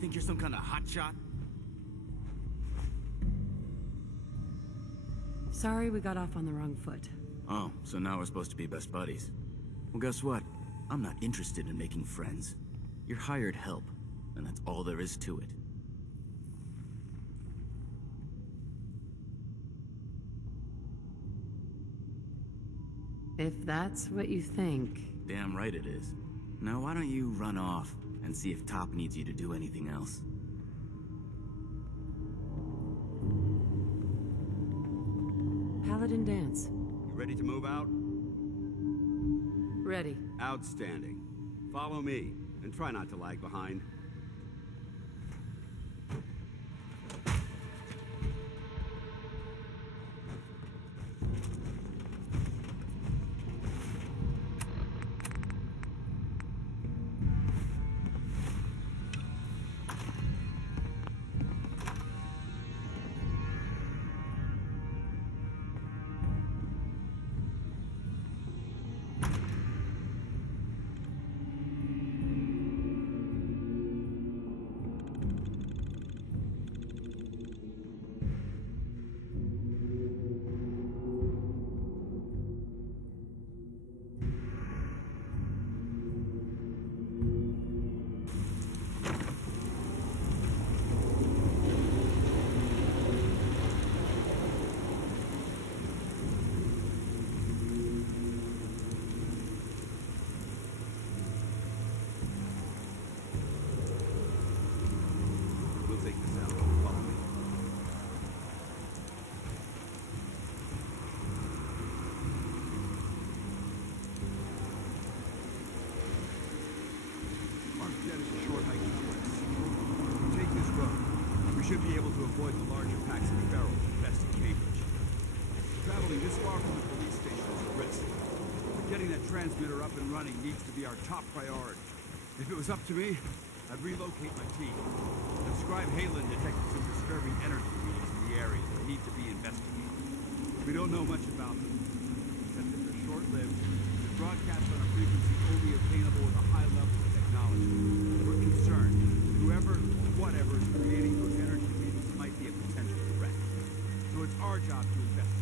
Think you're some kind of hotshot? Sorry we got off on the wrong foot. Oh, so now we're supposed to be best buddies. Well, guess what? I'm not interested in making friends. You're hired help, and that's all there is to it. If that's what you think. Damn right it is. Now why don't you run off and see if Top needs you to do anything else? Paladin dance. You ready to move out? Ready. Outstanding. Follow me, and try not to lag behind. Should be able to avoid the larger packs of ferals infesting Cambridge. Traveling this far from the police station is a risk. But getting that transmitter up and running needs to be our top priority. If it was up to me, I'd relocate my team. Subscribe Halen detected some disturbing energy readings in the area that need to be investigated. We don't know much about them, except that they're short-lived, and broadcast on a frequency only obtainable with a high level of technology. We're concerned whoever or whatever is creating those energy readings might be a potential threat. So it's our job to investigate.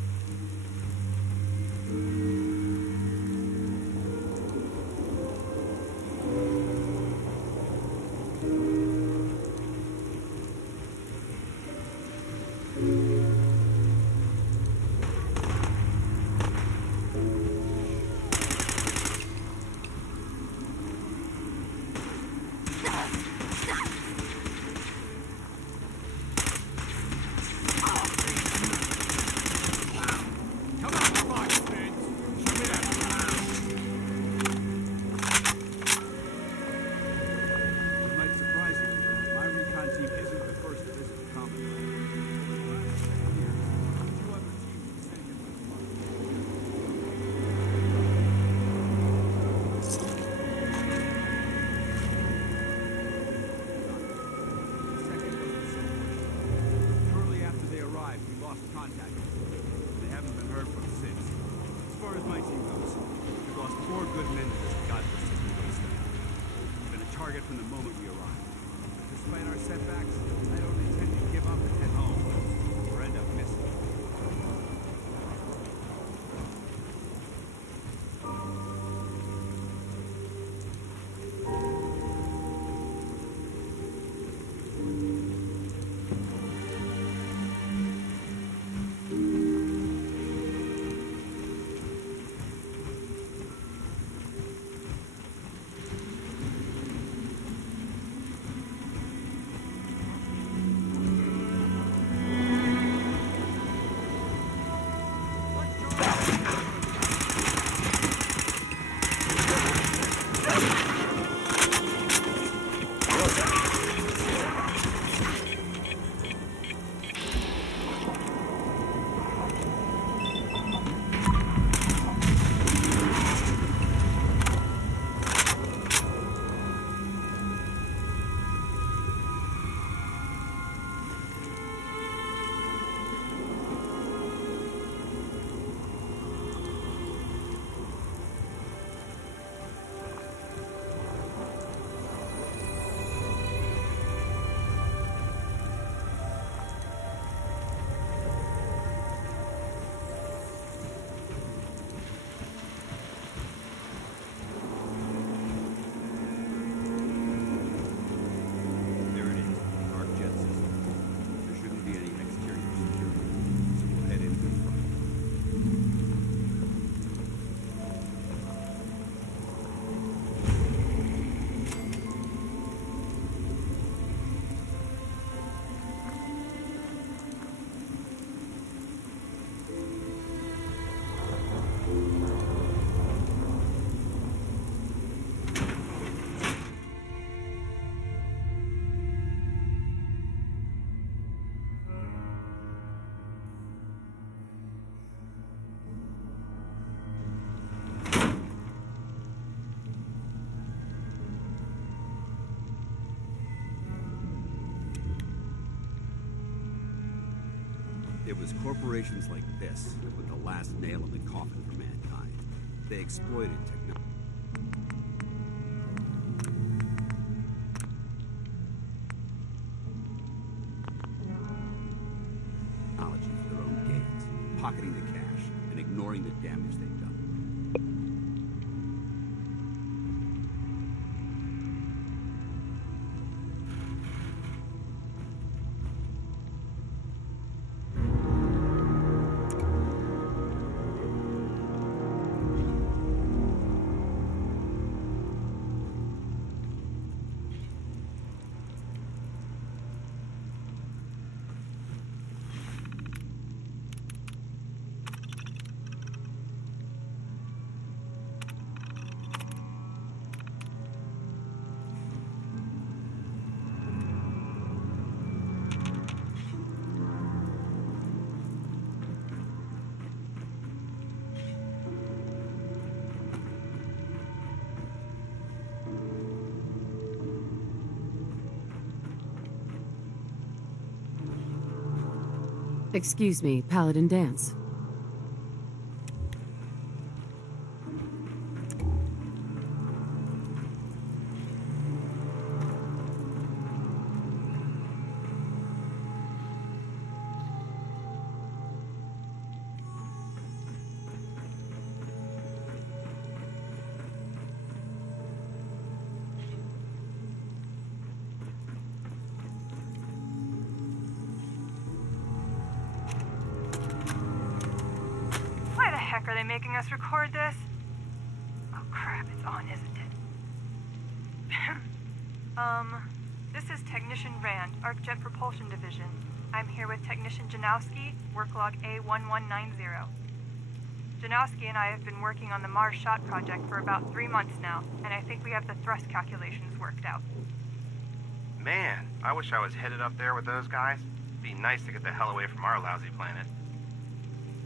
From the moment we arrived. Despite our setbacks, I don't intend to give up and head home, or end up missing. It was corporations like this that put the last nail in the coffin for mankind. They exploited technology for their own gains, pocketing the cash and ignoring the damage they've done. Excuse me, Paladin Dance. Are they making us record this? Oh crap, it's on, isn't it? This is Technician Rand, ArcJet Propulsion Division. I'm here with Technician Janowski, work log A1190. Janowski and I have been working on the Mars Shot project for about 3 months now, and I think we have the thrust calculations worked out. Man, I wish I was headed up there with those guys. Be nice to get the hell away from our lousy planet.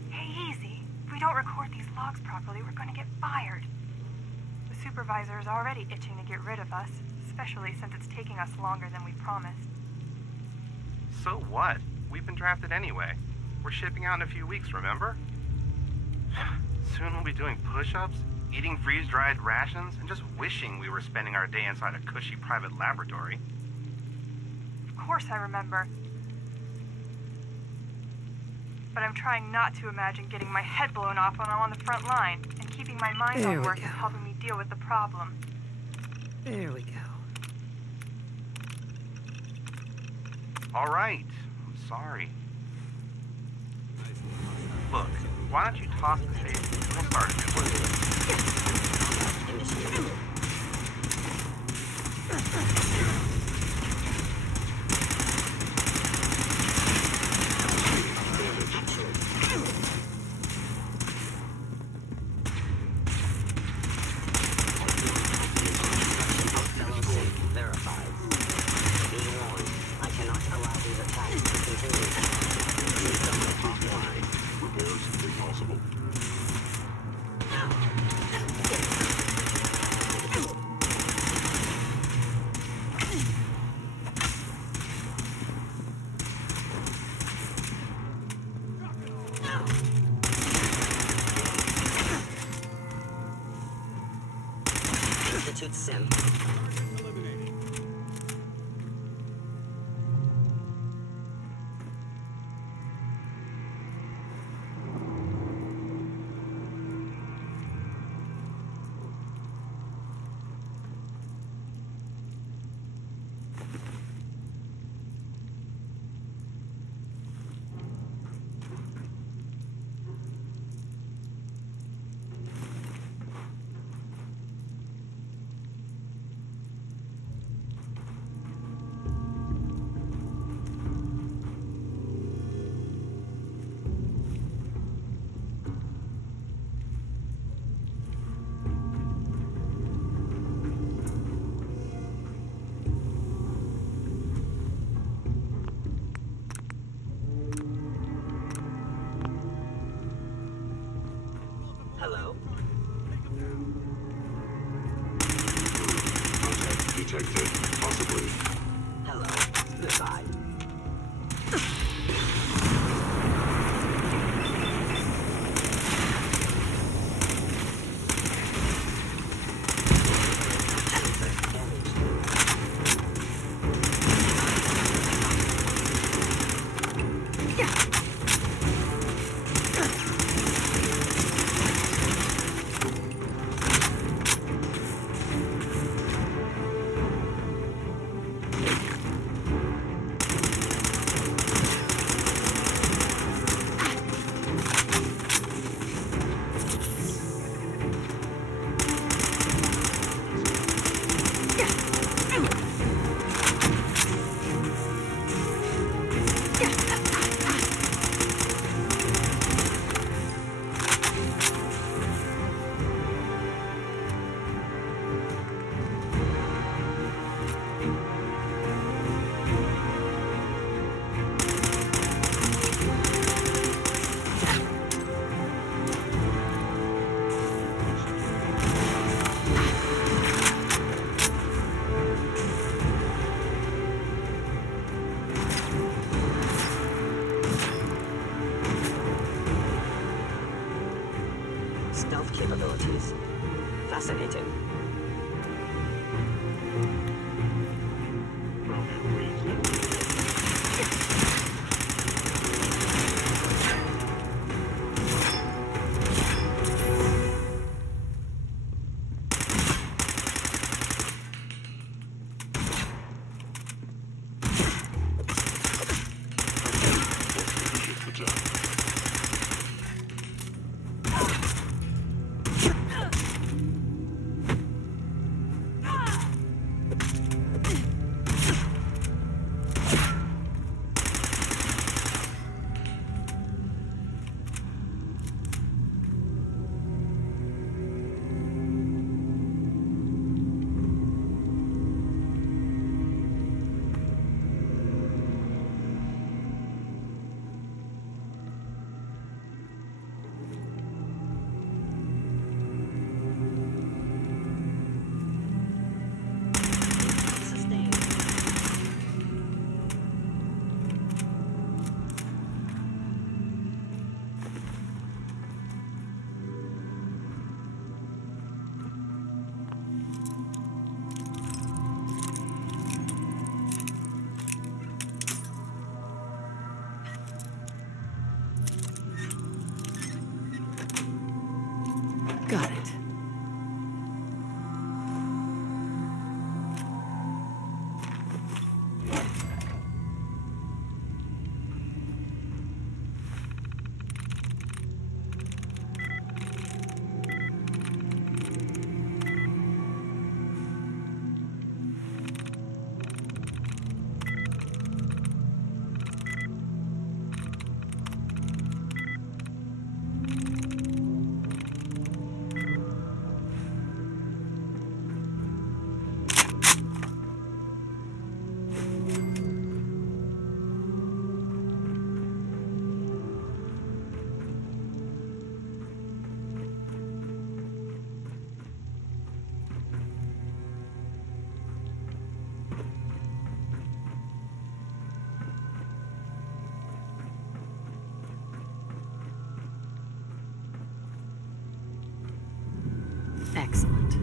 Hey, easy. If we don't record these logs properly, we're gonna get fired. The supervisor is already itching to get rid of us, especially since it's taking us longer than we promised. So what? We've been drafted anyway. We're shipping out in a few weeks, remember? Soon we'll be doing push-ups, eating freeze-dried rations, and just wishing we were spending our day inside a cushy private laboratory. Of course I remember. But I'm trying not to imagine getting my head blown off when I'm on the front line, and keeping my mind on work is helping me deal with the problem. There we go. All right, I'm sorry. Look, why don't you toss the tape and we'll start a new one. Sim. fascinating. Got it. Excellent.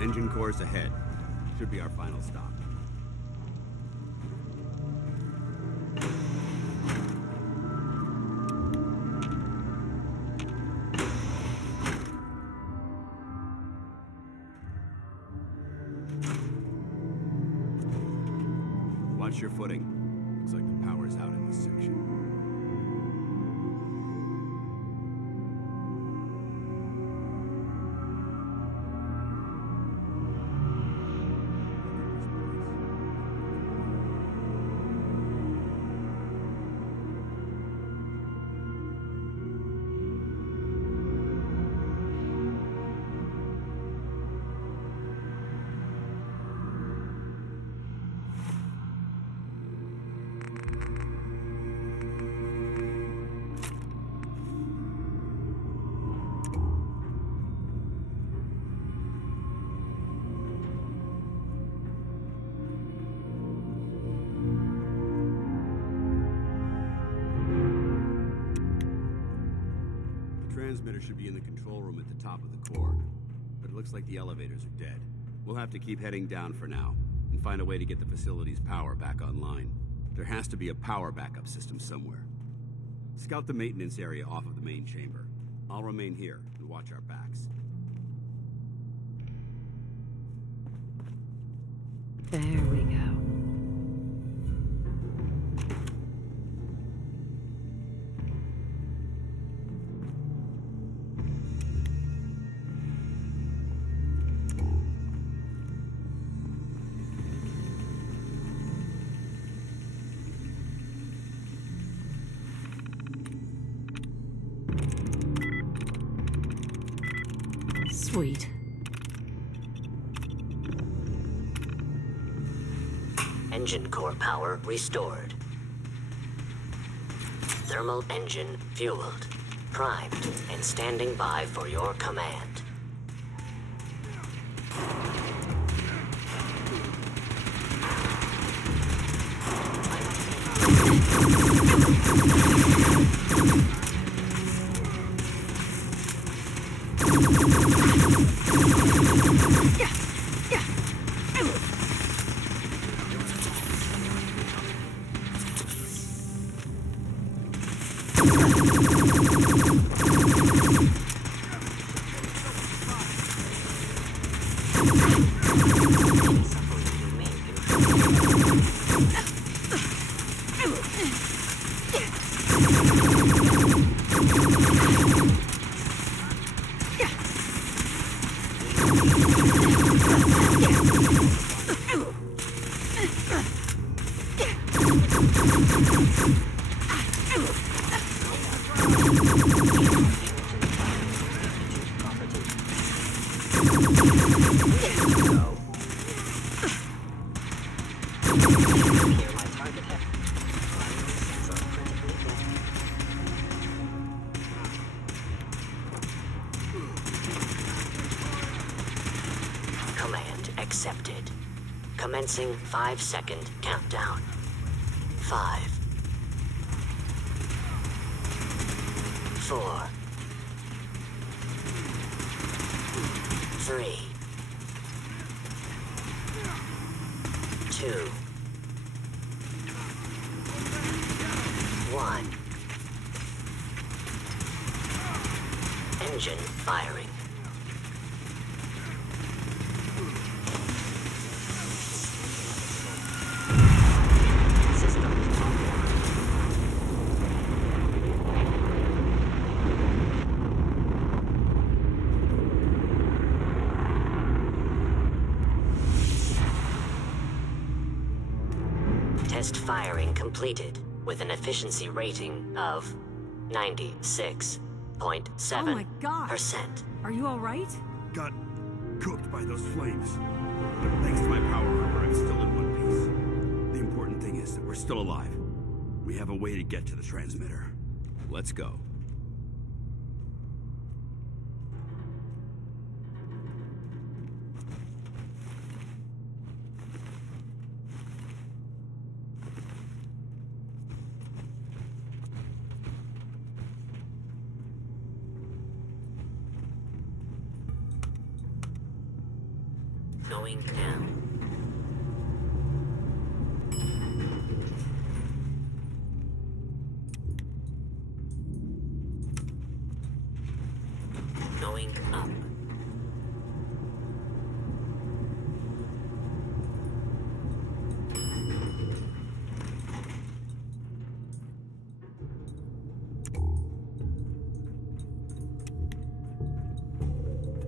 Engine course ahead. Should be our final stop. Watch your footing. Looks like the power's out in this section. Transmitter should be in the control room at the top of the core, but it looks like the elevators are dead. We'll have to keep heading down for now, and find a way to get the facility's power back online. There has to be a power backup system somewhere. Scout the maintenance area off of the main chamber. I'll remain here and watch our backs. There we go. Sweet. Engine core power restored. Thermal engine fueled, primed, and standing by for your command. Command accepted. Commencing 5-second countdown. 5, 4, 3, 2, 1. Engine firing. Test firing completed with an efficiency rating of 96.7%. Oh my gosh. Are you all right? Got cooked by those flames. But thanks to my power armor, I'm still in one piece. The important thing is that we're still alive. We have a way to get to the transmitter. Let's go. Going down. Going up.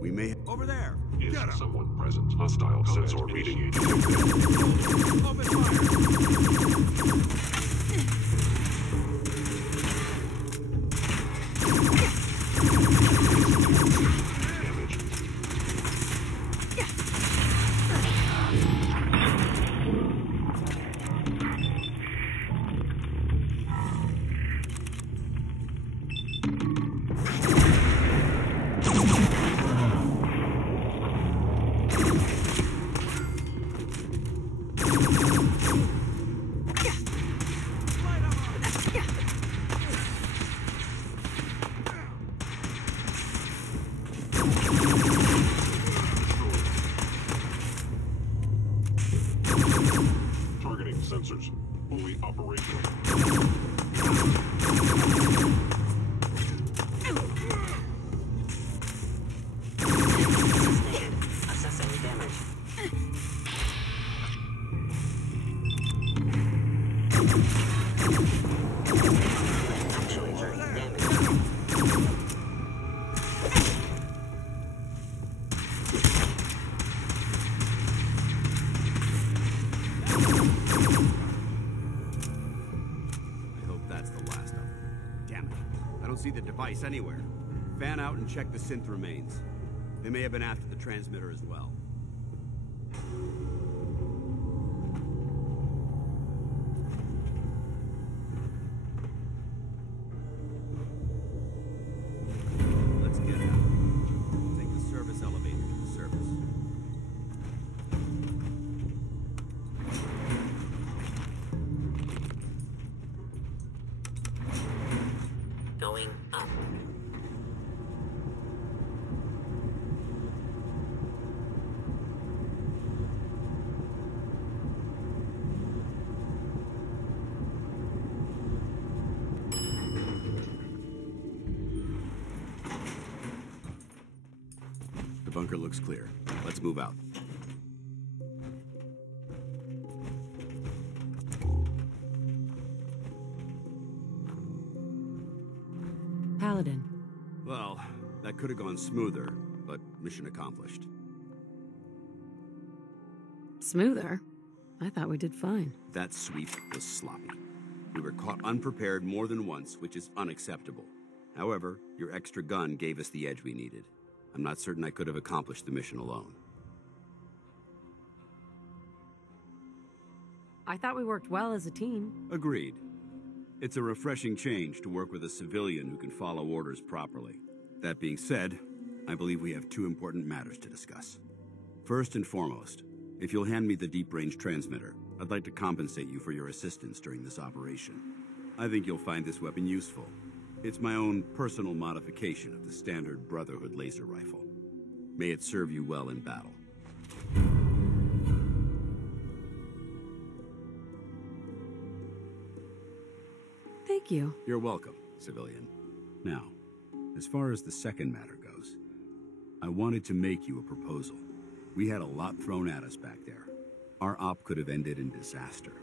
We may... Over there! Is Get him! someone present? Hostile sensor reading. Open fire! Damage. Targeting sensors. Fully operational. Assessing damage. Actually taking damage. I hope that's the last of them. Damn it. I don't see the device anywhere. Fan out and check the synth remains. They may have been after the transmitter as well. Let's get out. Take the service elevator to the surface. Going up. The bunker looks clear. Let's move out. Paladin. Well, that could have gone smoother, but mission accomplished. Smoother? I thought we did fine. That sweep was sloppy. We were caught unprepared more than once, which is unacceptable. However, your extra gun gave us the edge we needed. I'm not certain I could have accomplished the mission alone. I thought we worked well as a team. Agreed. It's a refreshing change to work with a civilian who can follow orders properly. That being said, I believe we have two important matters to discuss. First and foremost, if you'll hand me the deep-range transmitter, I'd like to compensate you for your assistance during this operation. I think you'll find this weapon useful. It's my own personal modification of the standard Brotherhood laser rifle. May it serve you well in battle. Thank you. You're welcome, civilian. Now, as far as the second matter goes, I wanted to make you a proposal. We had a lot thrown at us back there. Our op could have ended in disaster,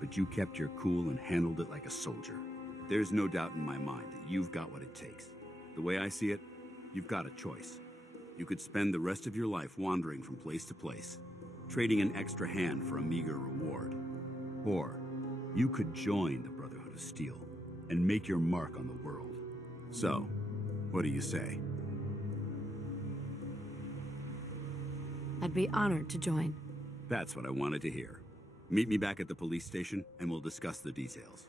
but you kept your cool and handled it like a soldier. There's no doubt in my mind that you've got what it takes. The way I see it, you've got a choice. You could spend the rest of your life wandering from place to place, trading an extra hand for a meager reward. Or, you could join the Brotherhood of Steel and make your mark on the world. So, what do you say? I'd be honored to join. That's what I wanted to hear. Meet me back at the police station and we'll discuss the details.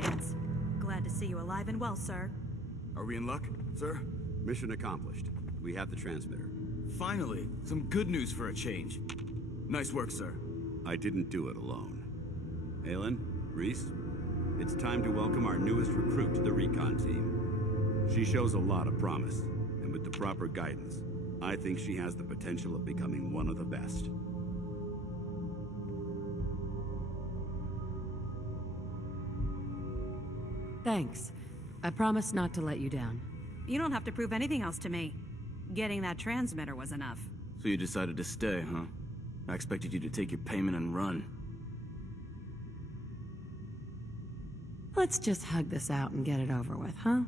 Dance. Glad to see you alive and well, sir. Are we in luck, sir? Mission accomplished. We have the transmitter. Finally, some good news for a change. Nice work, sir. I didn't do it alone. Aylin, Reese, it's time to welcome our newest recruit to the recon team. She shows a lot of promise, and with the proper guidance, I think she has the potential of becoming one of the best. Thanks. I promise not to let you down. You don't have to prove anything else to me. Getting that transmitter was enough. So you decided to stay, huh? I expected you to take your payment and run. Let's just hug this out and get it over with, huh?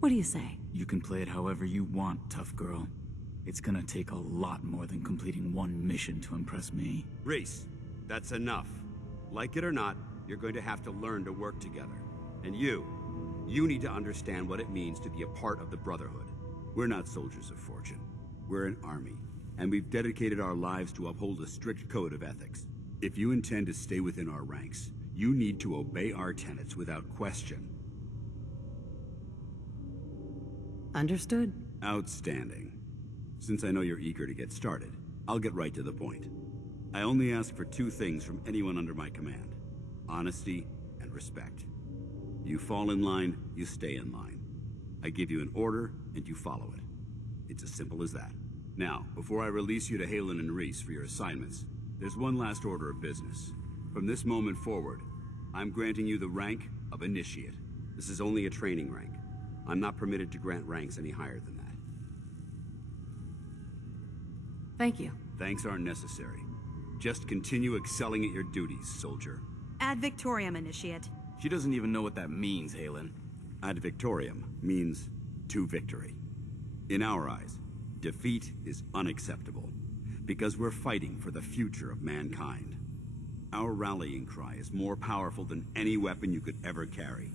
What do you say? You can play it however you want, tough girl. It's gonna take a lot more than completing one mission to impress me. Reese, that's enough. Like it or not, you're going to have to learn to work together. And you need to understand what it means to be a part of the Brotherhood. We're not soldiers of fortune. We're an army, and we've dedicated our lives to uphold a strict code of ethics. If you intend to stay within our ranks, you need to obey our tenets without question. Understood. Outstanding. Since I know you're eager to get started, I'll get right to the point. I only ask for two things from anyone under my command: honesty and respect. You fall in line, you stay in line. I give you an order, and you follow it. It's as simple as that. Now, before I release you to Halen and Reese for your assignments, there's one last order of business. From this moment forward, I'm granting you the rank of Initiate. This is only a training rank. I'm not permitted to grant ranks any higher than that. Thank you. Thanks aren't necessary. Just continue excelling at your duties, soldier. Ad Victoriam, Initiate. She doesn't even know what that means, Halen. Ad Victoriam means to victory. In our eyes, defeat is unacceptable, because we're fighting for the future of mankind. Our rallying cry is more powerful than any weapon you could ever carry.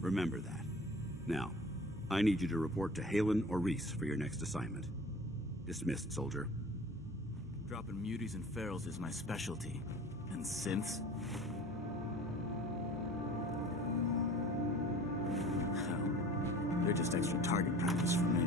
Remember that. Now, I need you to report to Halen or Reese for your next assignment. Dismissed, soldier. Dropping muties and ferals is my specialty. And synths? Hell, they're just extra target practice for me.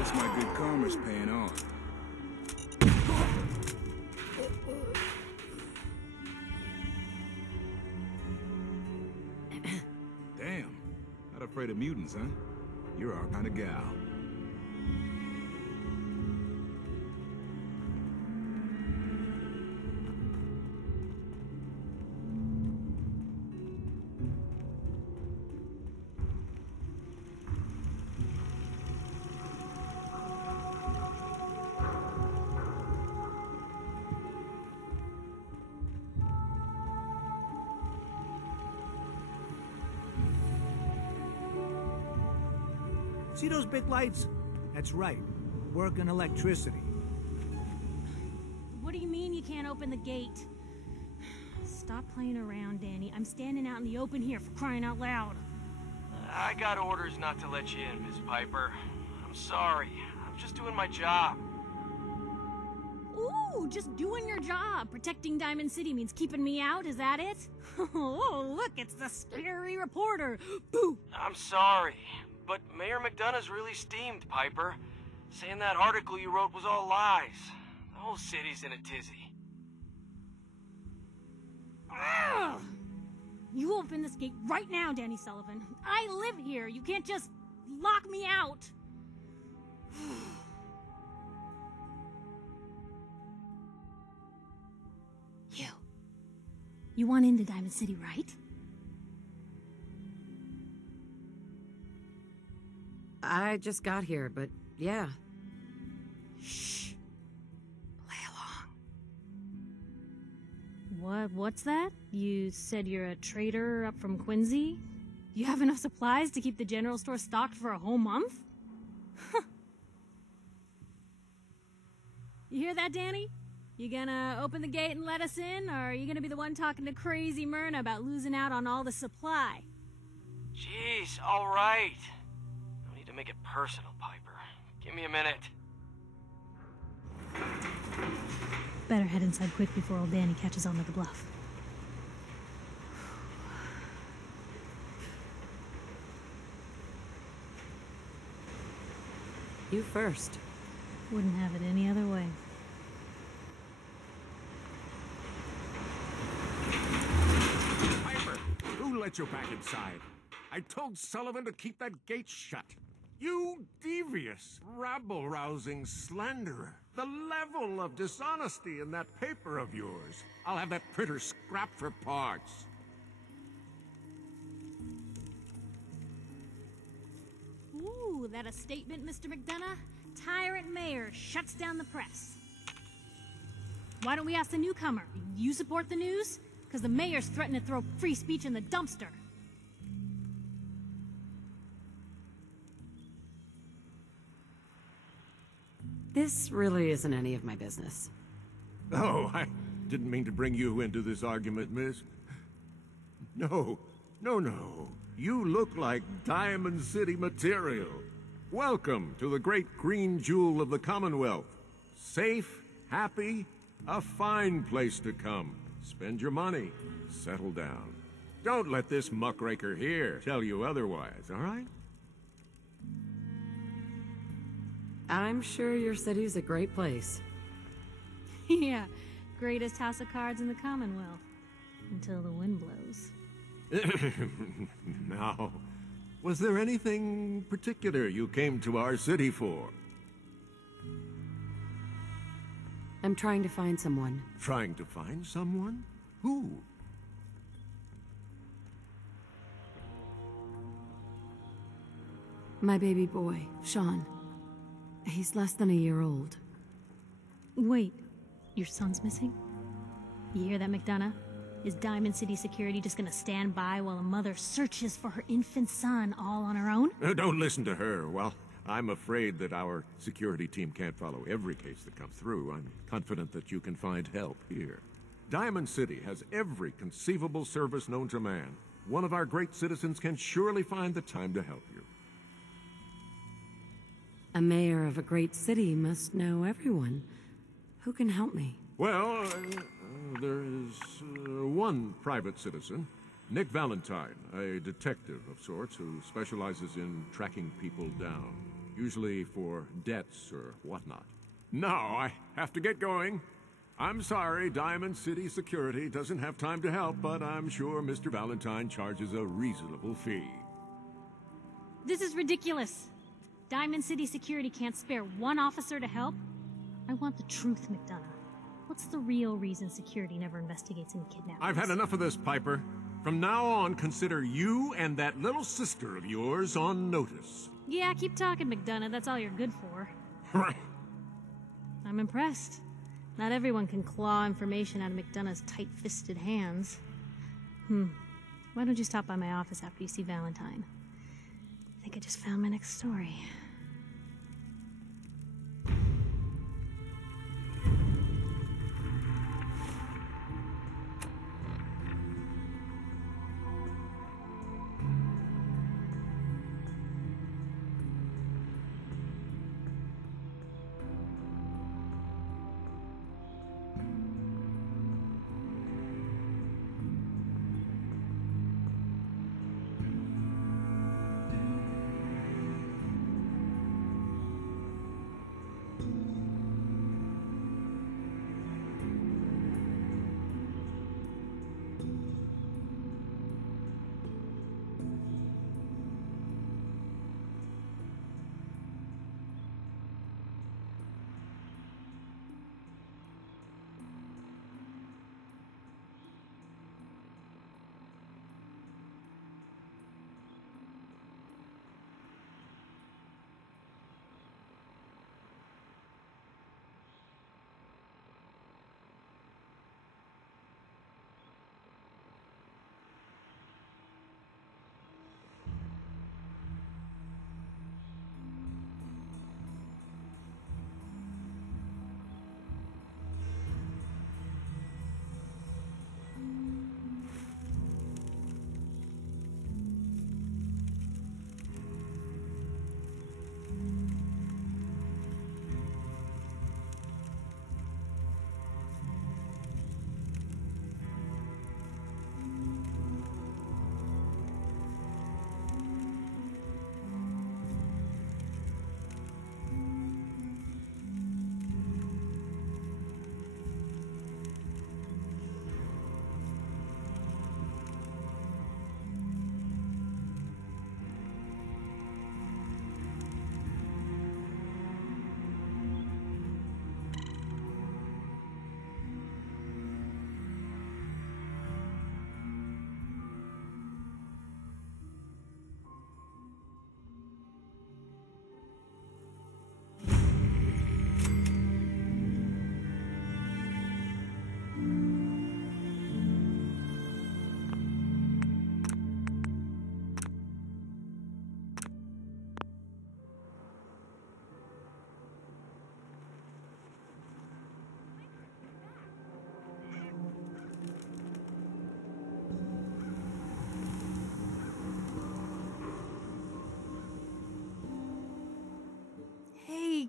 Guess my good karma's paying off. Damn. Not afraid of mutants, huh? You're our kind of gal. See those big lights? That's right. Working electricity. What do you mean you can't open the gate? Stop playing around, Danny. I'm standing out in the open here, for crying out loud. I got orders not to let you in, Miss Piper. I'm sorry. I'm just doing my job. Ooh, just doing your job. Protecting Diamond City means keeping me out, is that it? Oh, look, it's the scary reporter. Boo! I'm sorry, but Mayor McDonough's really steamed, Piper. Saying that article you wrote was all lies. The whole city's in a tizzy. Ugh. You open this gate right now, Danny Sullivan. I live here. You can't just lock me out. You want into Diamond City, right? I just got here, but yeah. Shh. Play along. What's that? You said you're a trader up from Quincy? You have enough supplies to keep the general store stocked for a whole month? You hear that, Danny? You gonna open the gate and let us in, or are you gonna be the one talking to crazy Myrna about losing out on all the supply? Jeez, all right. No need to make it personal, Piper. Give me a minute. Better head inside quick before old Danny catches on to the bluff. You first. Wouldn't have it any other way. Who let you back inside? I told Sullivan to keep that gate shut. You devious, rabble-rousing slanderer. The level of dishonesty in that paper of yours. I'll have that printer scrapped for parts. Ooh, that a statement, Mr. McDonough? Tyrant mayor shuts down the press. Why don't we ask the newcomer? You support the news? Because the mayor's threatening to throw free speech in the dumpster. This really isn't any of my business. Oh, I didn't mean to bring you into this argument, miss. No. You look like Diamond City material. Welcome to the great green jewel of the Commonwealth. Safe, happy, a fine place to come. Spend your money. Settle down. Don't let this muckraker here tell you otherwise, all right? I'm sure your city's a great place. Yeah, greatest house of cards in the Commonwealth. Until the wind blows. Was there anything particular you came to our city for? I'm trying to find someone. Trying to find someone? Who? My baby boy, Shaun. He's less than a year old. Wait, your son's missing? You hear that, McDonough? Is Diamond City Security just gonna stand by while a mother searches for her infant son all on her own? Don't listen to her. Well, I'm afraid that our security team can't follow every case that comes through. I'm confident that you can find help here. Diamond City has every conceivable service known to man. One of our great citizens can surely find the time to help you. A mayor of a great city must know everyone. Who can help me? Well, there is one private citizen, Nick Valentine, a detective of sorts who specializes in tracking people down, usually for debts or whatnot. Now I have to get going. I'm sorry, Diamond City Security doesn't have time to help, but I'm sure Mr. Valentine charges a reasonable fee. This is ridiculous. Diamond City Security can't spare one officer to help? I want the truth, McDonough. What's the real reason security never investigates any kidnappings? I've had enough of this, Piper. From now on, consider you and that little sister of yours on notice. Yeah, keep talking, McDonough. That's all you're good for. Right. I'm impressed. Not everyone can claw information out of McDonough's tight-fisted hands. Why don't you stop by my office after you see Valentine? I think I just found my next story.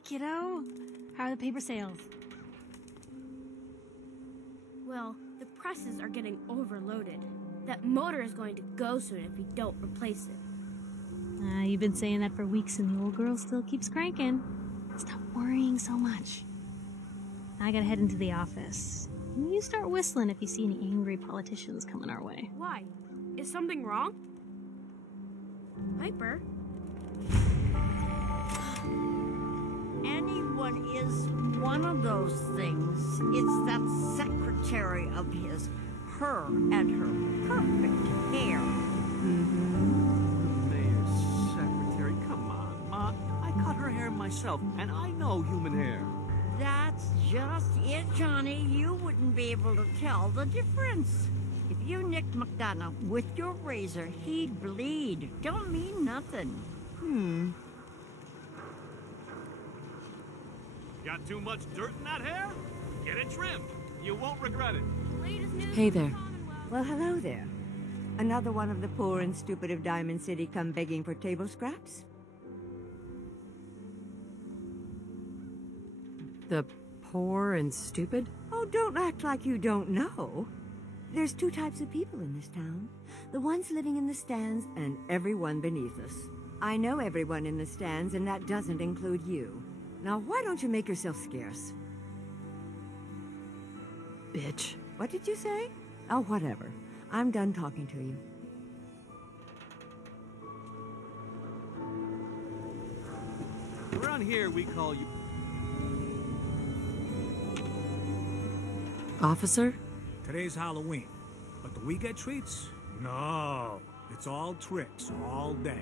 Kiddo. How are the paper sales? Well, the presses are getting overloaded. That motor is going to go soon if we don't replace it. You've been saying that for weeks and the old girl still keeps cranking. Stop worrying so much. I gotta head into the office. You start whistling if you see any angry politicians coming our way. Why? Is something wrong? Piper? Anyone is one of those things. It's that secretary of his. Her and her perfect hair. Mayor's secretary, come on, Ma. I cut her hair myself, and I know human hair. That's just it, Johnny. You wouldn't be able to tell the difference. If you nicked McDonough with your razor, he'd bleed. Don't mean nothing. Got too much dirt in that hair? Get it trimmed. You won't regret it. Hey there. Well, hello there. Another one of the poor and stupid of Diamond City come begging for table scraps? The poor and stupid? Oh, don't act like you don't know. There's two types of people in this town. The ones living in the stands and everyone beneath us. I know everyone in the stands, and that doesn't include you. Now, why don't you make yourself scarce? Bitch. What did you say? Oh, whatever. I'm done talking to you. Around here, we call you... Officer? Today's Halloween, but do we get treats? No, it's all tricks all day.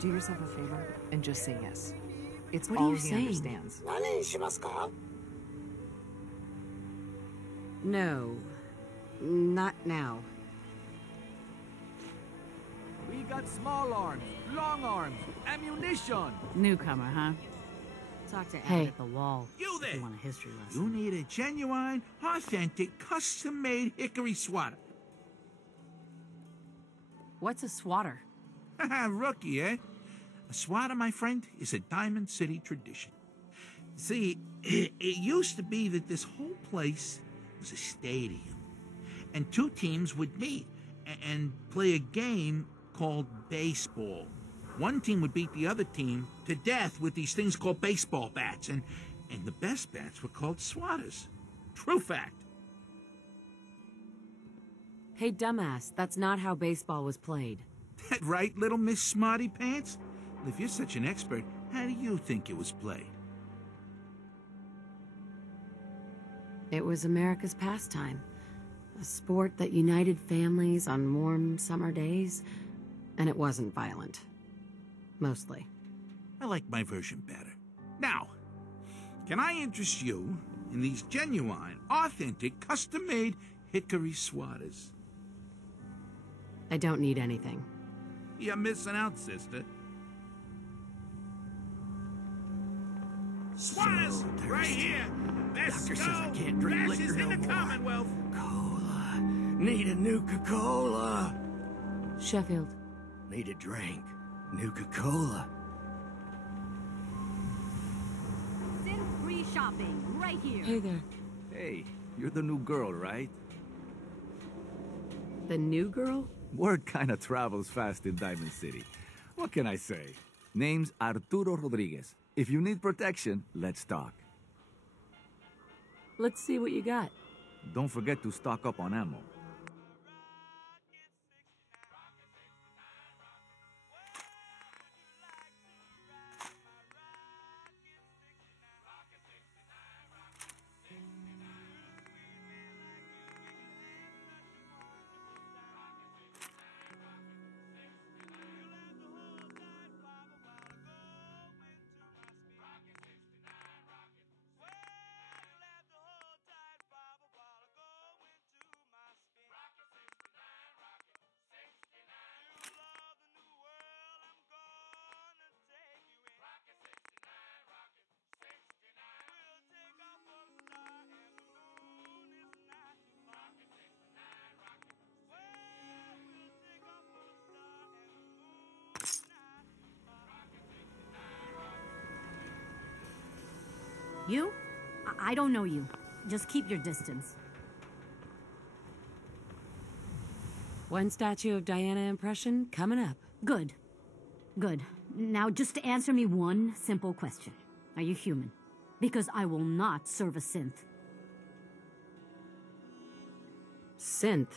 Do yourself a favor and just say yes. It's What all are you he saying? understands. No. Not now. We got small arms, long arms, ammunition. Newcomer, huh? Talk to Hey. Ed at the wall. You there. If you want a history lesson. You need a genuine, authentic, custom-made hickory swatter. What's a swatter? Haha, rookie, eh? A swatter, my friend, is a Diamond City tradition. See, it used to be that this whole place was a stadium, and two teams would meet and play a game called baseball. One team would beat the other team to death with these things called baseball bats, and the best bats were called swatters. True fact. Hey, dumbass, that's not how baseball was played. That right, little Miss Smarty Pants? Well, if you're such an expert, how do you think it was played? It was America's pastime. A sport that united families on warm summer days, and it wasn't violent. Mostly. I like my version better. Now, can I interest you in these genuine, authentic, custom-made hickory swatters? I don't need anything. You're missing out, sister. Swatters, right here. Best Doctor says I can't drink liquor in no the more. Commonwealth. Cola. Need a Nuka-Cola. Sheffield. Need a drink. Nuka-Cola. Sin free shopping, right here. Hey there. Hey, you're the new girl, right? The new girl? Word kinda travels fast in Diamond City. What can I say? Name's Arturo Rodriguez. If you need protection, let's talk. Let's see what you got. Don't forget to stock up on ammo. You? I don't know you. Just keep your distance. One statue of Diana impression coming up. Good. Good. Now, just to answer me one simple question. Are you human? Because I will not serve a synth. Synth?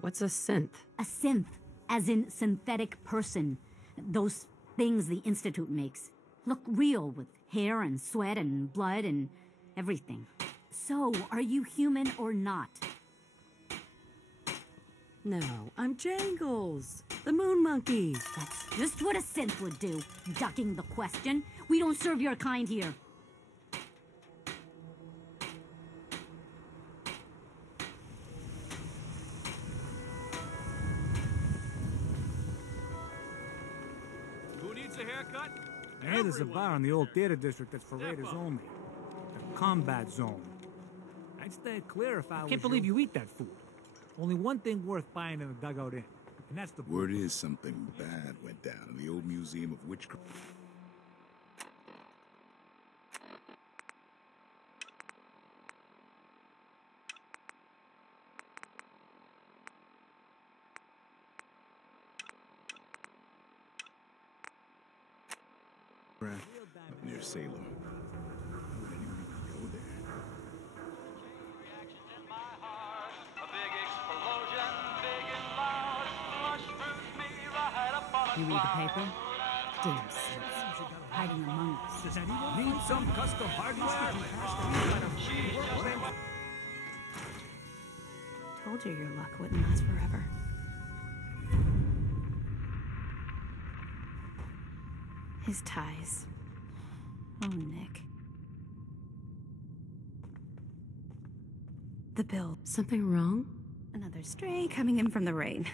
What's a synth? A synth, as in synthetic person. Those things the Institute makes. Look real, with hair and sweat and blood and everything. So, are you human or not? No, I'm Jangles, the moon monkey. That's just what a synth would do, ducking the question. We don't serve your kind here. Who needs a haircut? I hear there's a bar in the old theater district that's for raiders only. The combat zone. I'd stay clear if I was. Can't believe you eat that food. Only one thing worth buying in the Dugout Inn, and that's the. Word is something bad went down in the old Museum of Witchcraft. Up near Salem. Would anyone go there? You read the paper? Damn sense. Hiding among us. Does anyone need some custom hardware? Told you your luck wouldn't last forever. His ties. Oh, Nick. The bill. Something wrong? Another stray coming in from the rain.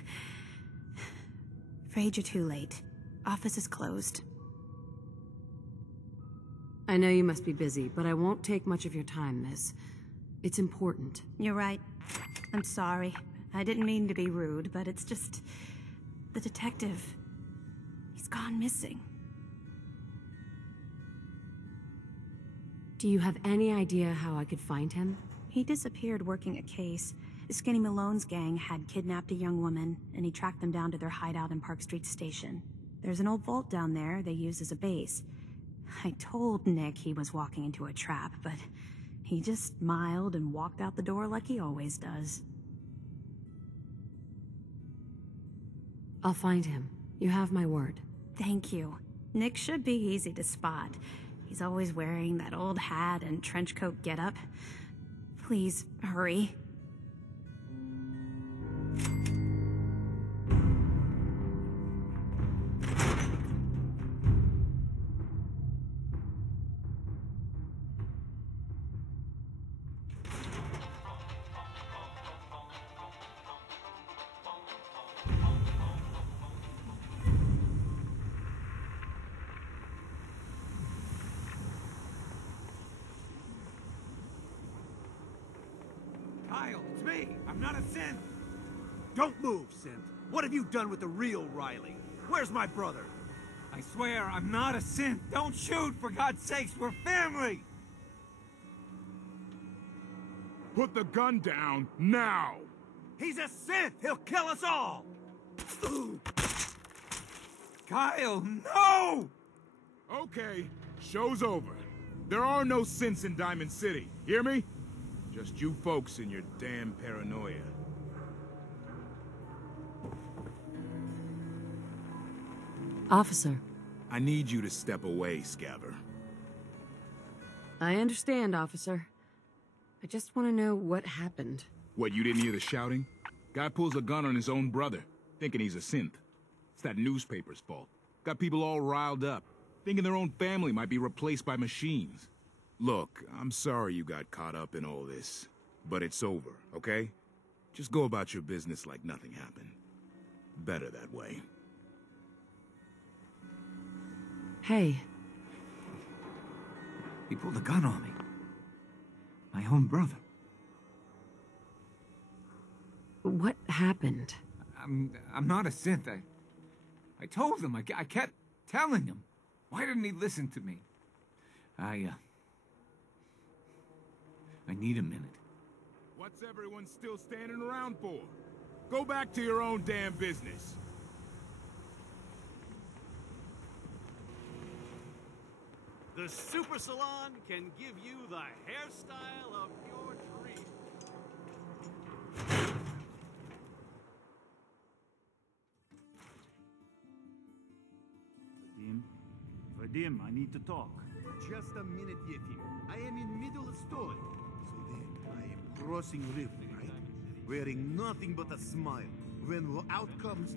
Afraid you're too late. Office is closed. I know you must be busy, but I won't take much of your time, miss. It's important. You're right. I'm sorry. I didn't mean to be rude, but it's just... the detective... he's gone missing. Do you have any idea how I could find him? He disappeared working a case. Skinny Malone's gang had kidnapped a young woman, and he tracked them down to their hideout in Park Street Station. There's an old vault down there they use as a base. I told Nick he was walking into a trap, but he just smiled and walked out the door like he always does. I'll find him. You have my word. Thank you. Nick should be easy to spot. He's always wearing that old hat and trench coat getup. Please, hurry. Kyle, it's me. I'm not a synth. Don't move, synth. What have you done with the real Riley? Where's my brother? I swear, I'm not a synth. Don't shoot, for God's sakes. We're family. Put the gun down, now! He's a synth. He'll kill us all. Kyle, no! Okay, show's over. There are no synths in Diamond City. Hear me? Just you folks and your damn paranoia. Officer. I need you to step away, Scabber. I understand, officer. I just want to know what happened. What, you didn't hear the shouting? Guy pulls a gun on his own brother, thinking he's a synth. It's that newspaper's fault. Got people all riled up, thinking their own family might be replaced by machines. Look, I'm sorry you got caught up in all this, but it's over, okay? Just go about your business like nothing happened. Better that way. Hey. He pulled a gun on me. My own brother. What happened? I'm not a synth. I told him. I kept telling him. Why didn't he listen to me? I need a minute. What's everyone still standing around for? Go back to your own damn business. The Super Salon can give you the hairstyle of your dreams. Vadim, I need to talk. Just a minute, Yefim. I am in middle of story. So then, I am crossing river, right? Wearing nothing but a smile. When out comes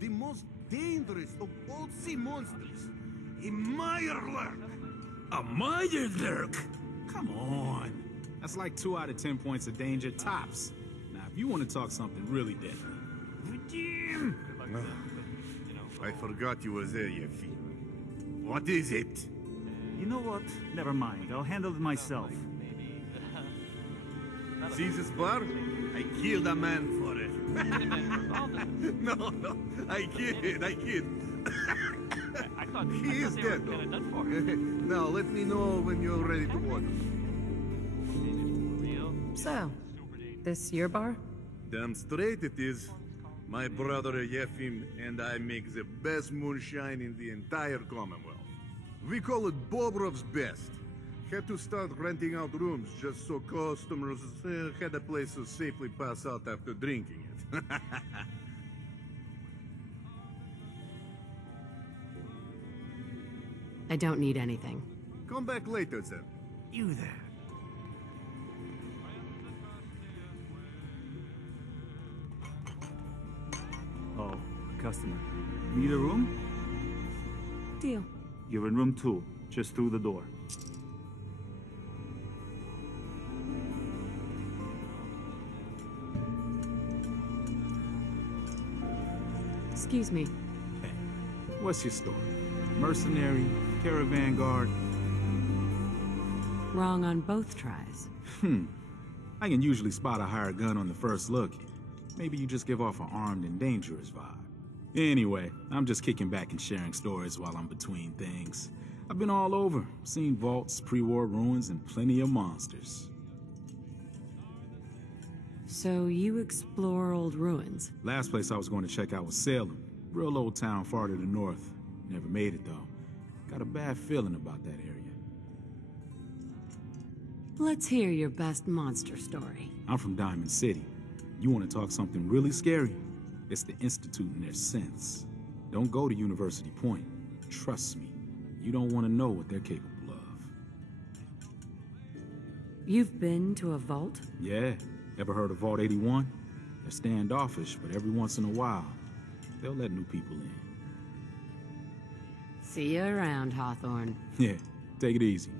the most dangerous of all sea monsters, a Meyerlurk. A Meyerlurk? Come on. That's like 2 out of 10 points of danger tops. Now, if you want to talk something really deadly. Vadim! I forgot you were there, Yefim. What is it? You know what? Never mind. I'll handle it myself. See this bar? I killed a man for it. No, I kid. He is dead, though. Now, let me know when you're ready to order. So, this your bar? Damn straight it is. My brother Yefim and I make the best moonshine in the entire Commonwealth. We call it Bobrov's Best. Had to start renting out rooms just so customers had a place to safely pass out after drinking it. I don't need anything. Come back later, then. You there. Oh, customer. Need a room? Deal. You're in room 2, just through the door. Excuse me. Hey, what's your story? Mercenary? Caravan guard? Wrong on both tries. I can usually spot a hired gun on the first look. Maybe you just give off an armed and dangerous vibe. Anyway, I'm just kicking back and sharing stories while I'm between things. I've been all over, seen vaults, pre-war ruins, and plenty of monsters. So you explore old ruins? Last place I was going to check out was Salem. Real old town far to the north. Never made it, though. Got a bad feeling about that area. Let's hear your best monster story. I'm from Diamond City. You want to talk something really scary? It's the Institute and their synths. Don't go to University Point. Trust me, you don't want to know what they're capable of. You've been to a vault? Yeah. Ever heard of Vault 81? They're standoffish, but every once in a while, they'll let new people in. See you around, Hawthorne. Yeah, take it easy.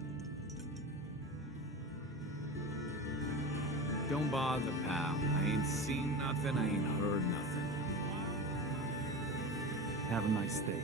Don't bother, pal. I ain't seen nothing, I ain't heard nothing. Have a nice day.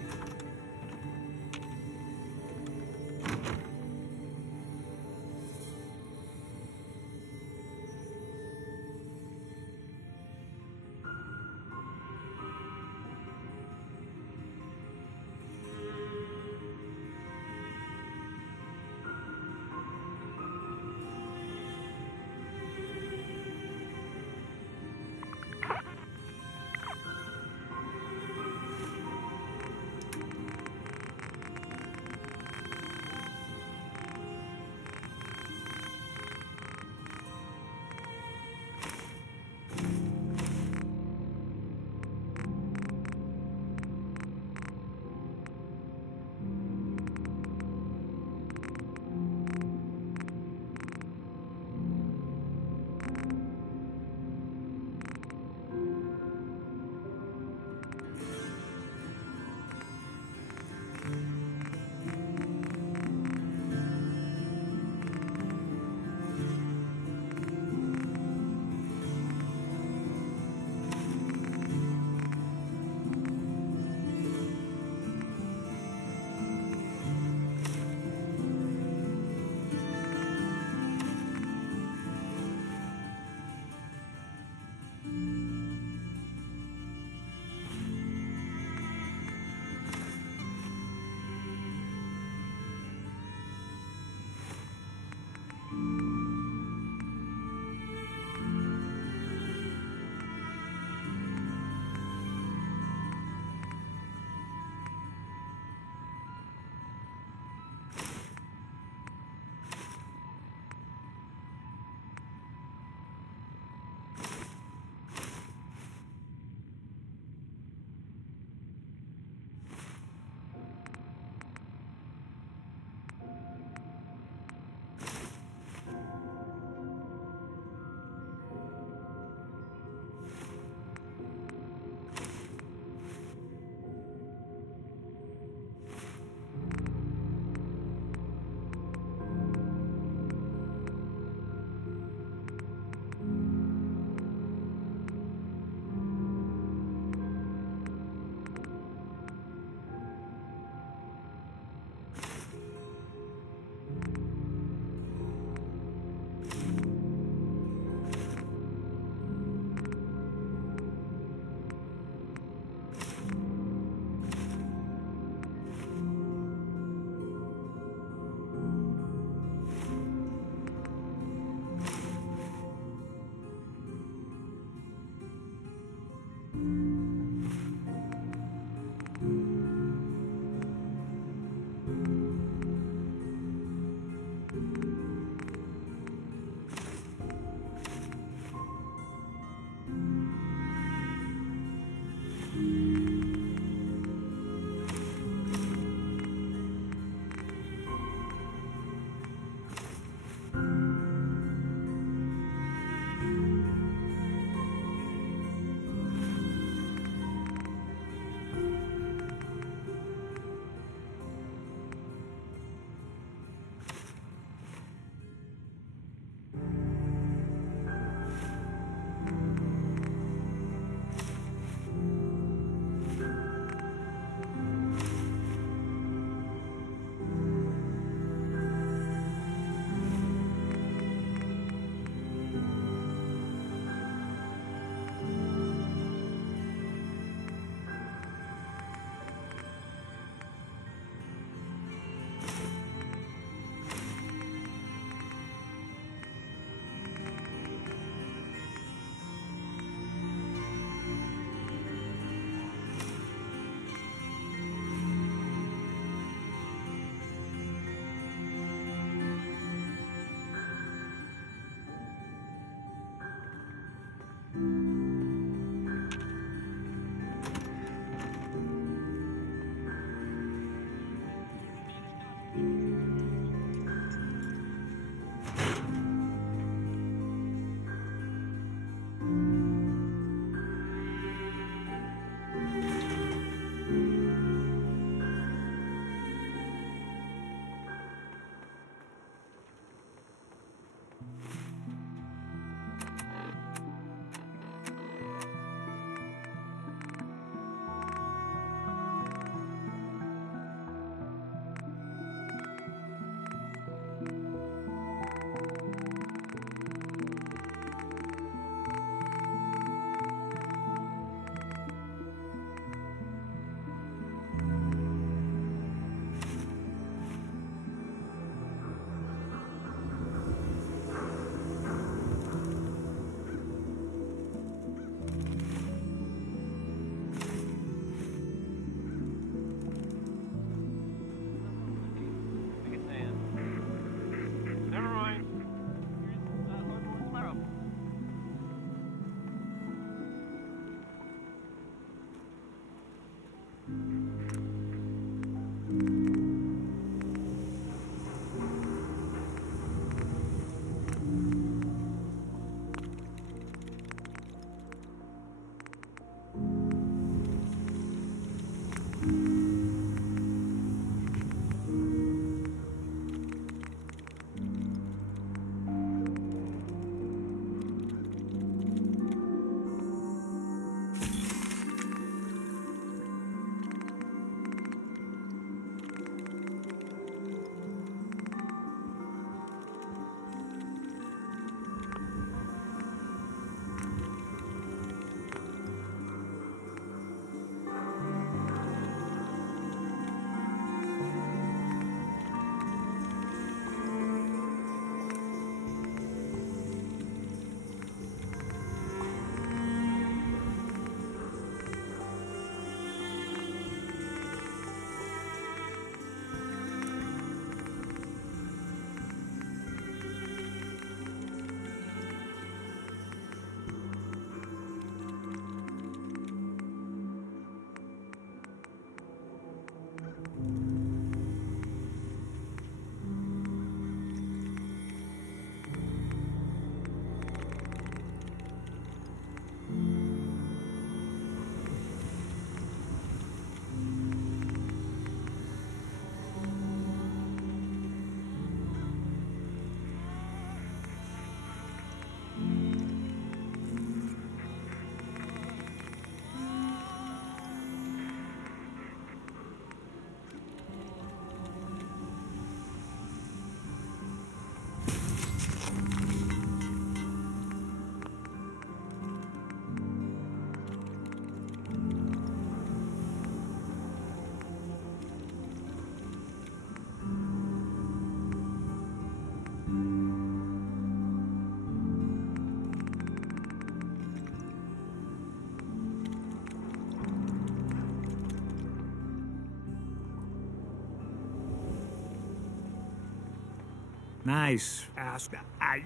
Nice.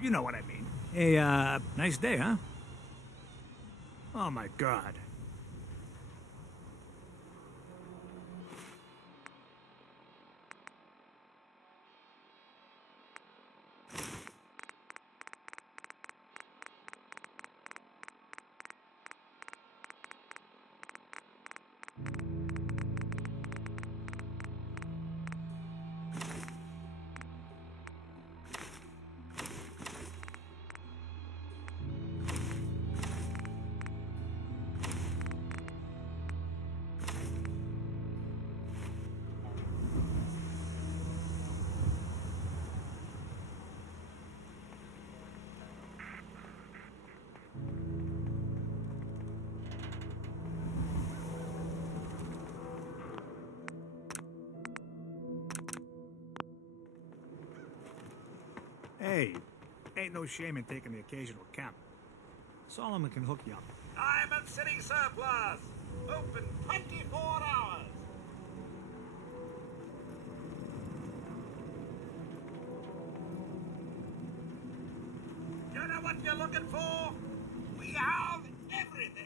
You know what I mean. Hey, nice day, huh? Oh my God. Hey, ain't no shame in taking the occasional camp. Solomon can hook you up. Diamond City Surplus! Open 24 hours! You know what you're looking for? We have everything!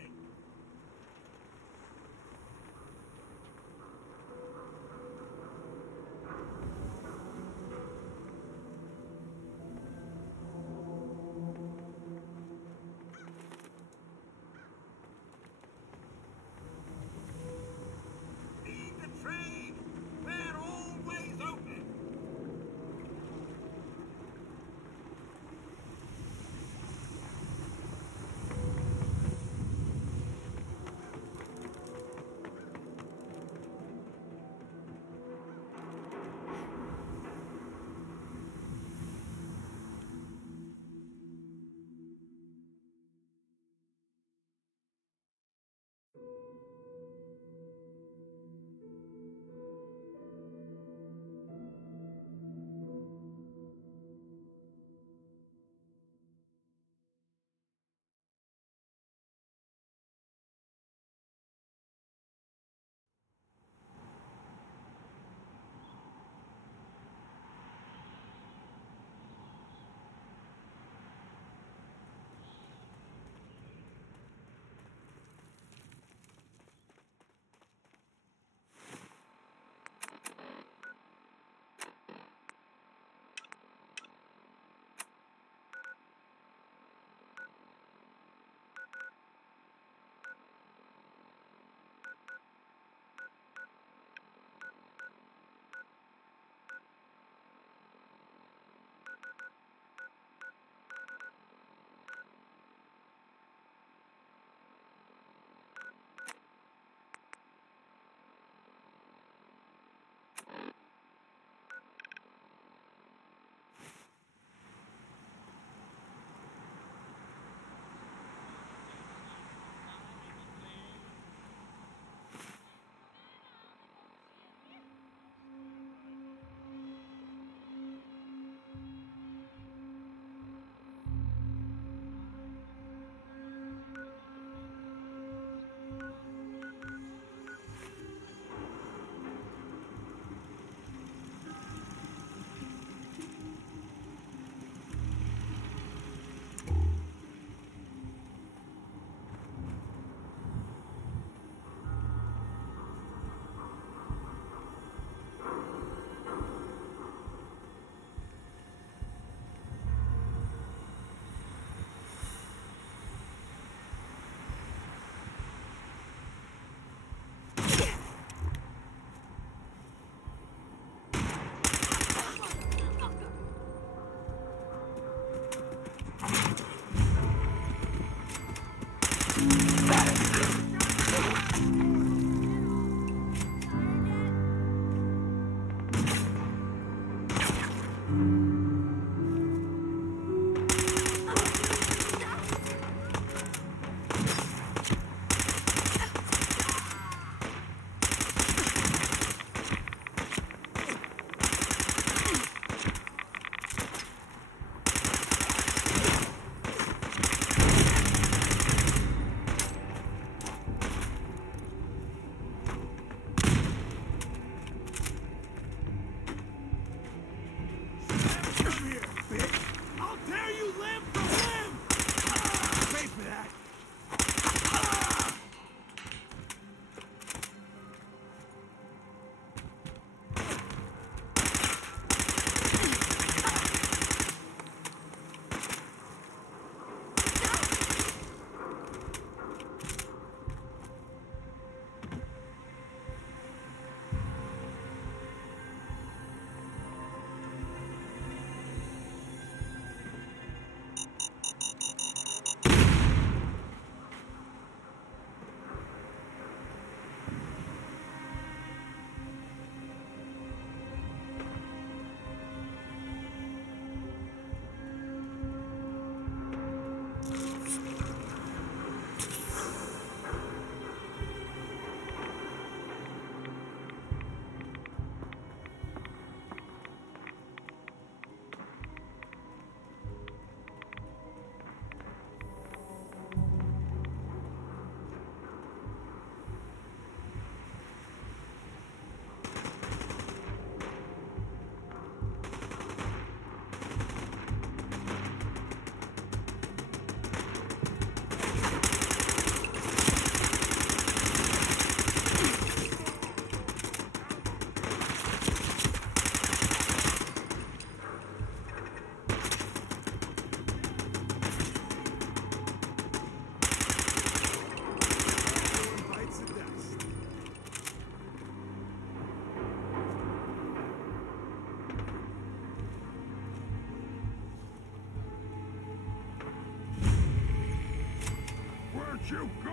you go?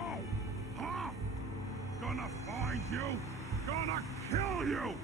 Huh? Gonna find you? Gonna kill you!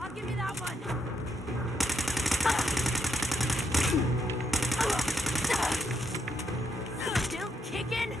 I'll give you that one. Still kicking?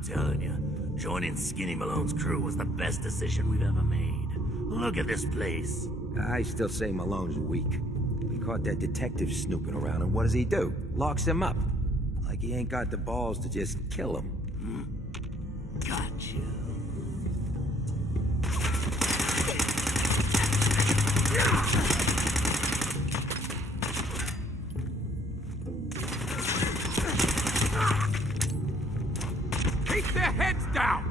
I'm telling you, joining Skinny Malone's crew was the best decision we've ever made. Look at this place. I still say Malone's weak. We caught that detective snooping around, and what does he do? Locks him up. Like he ain't got the balls to just kill him. Gotcha. Keep their heads down!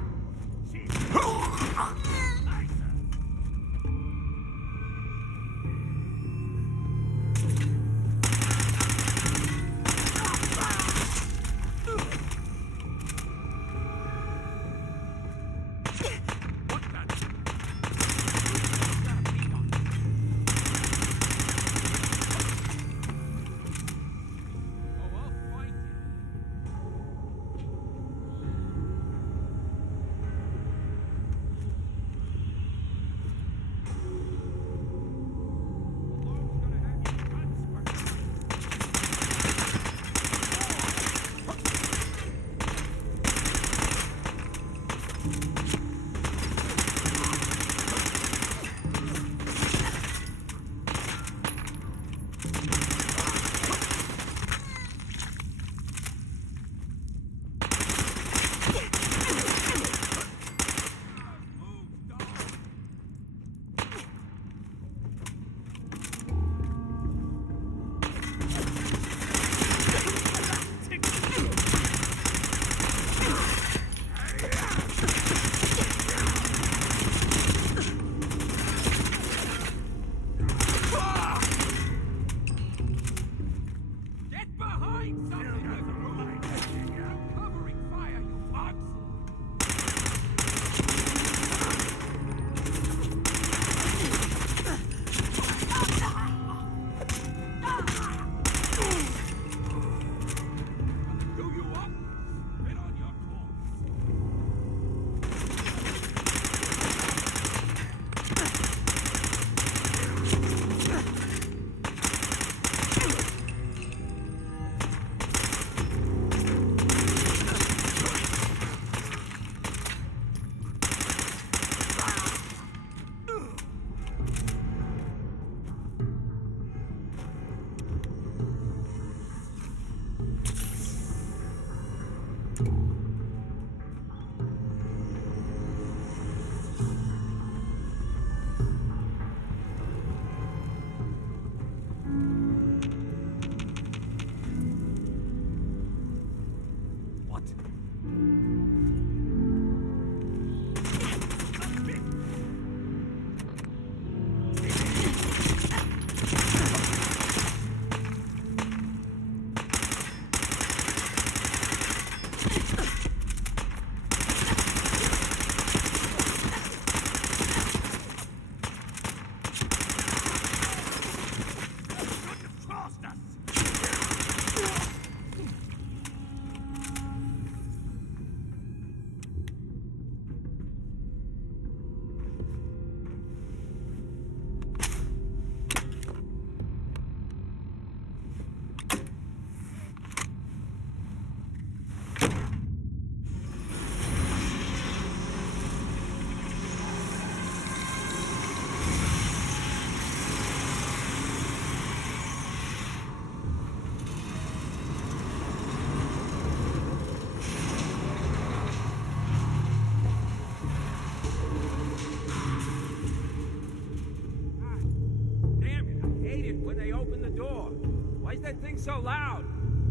that thing so loud?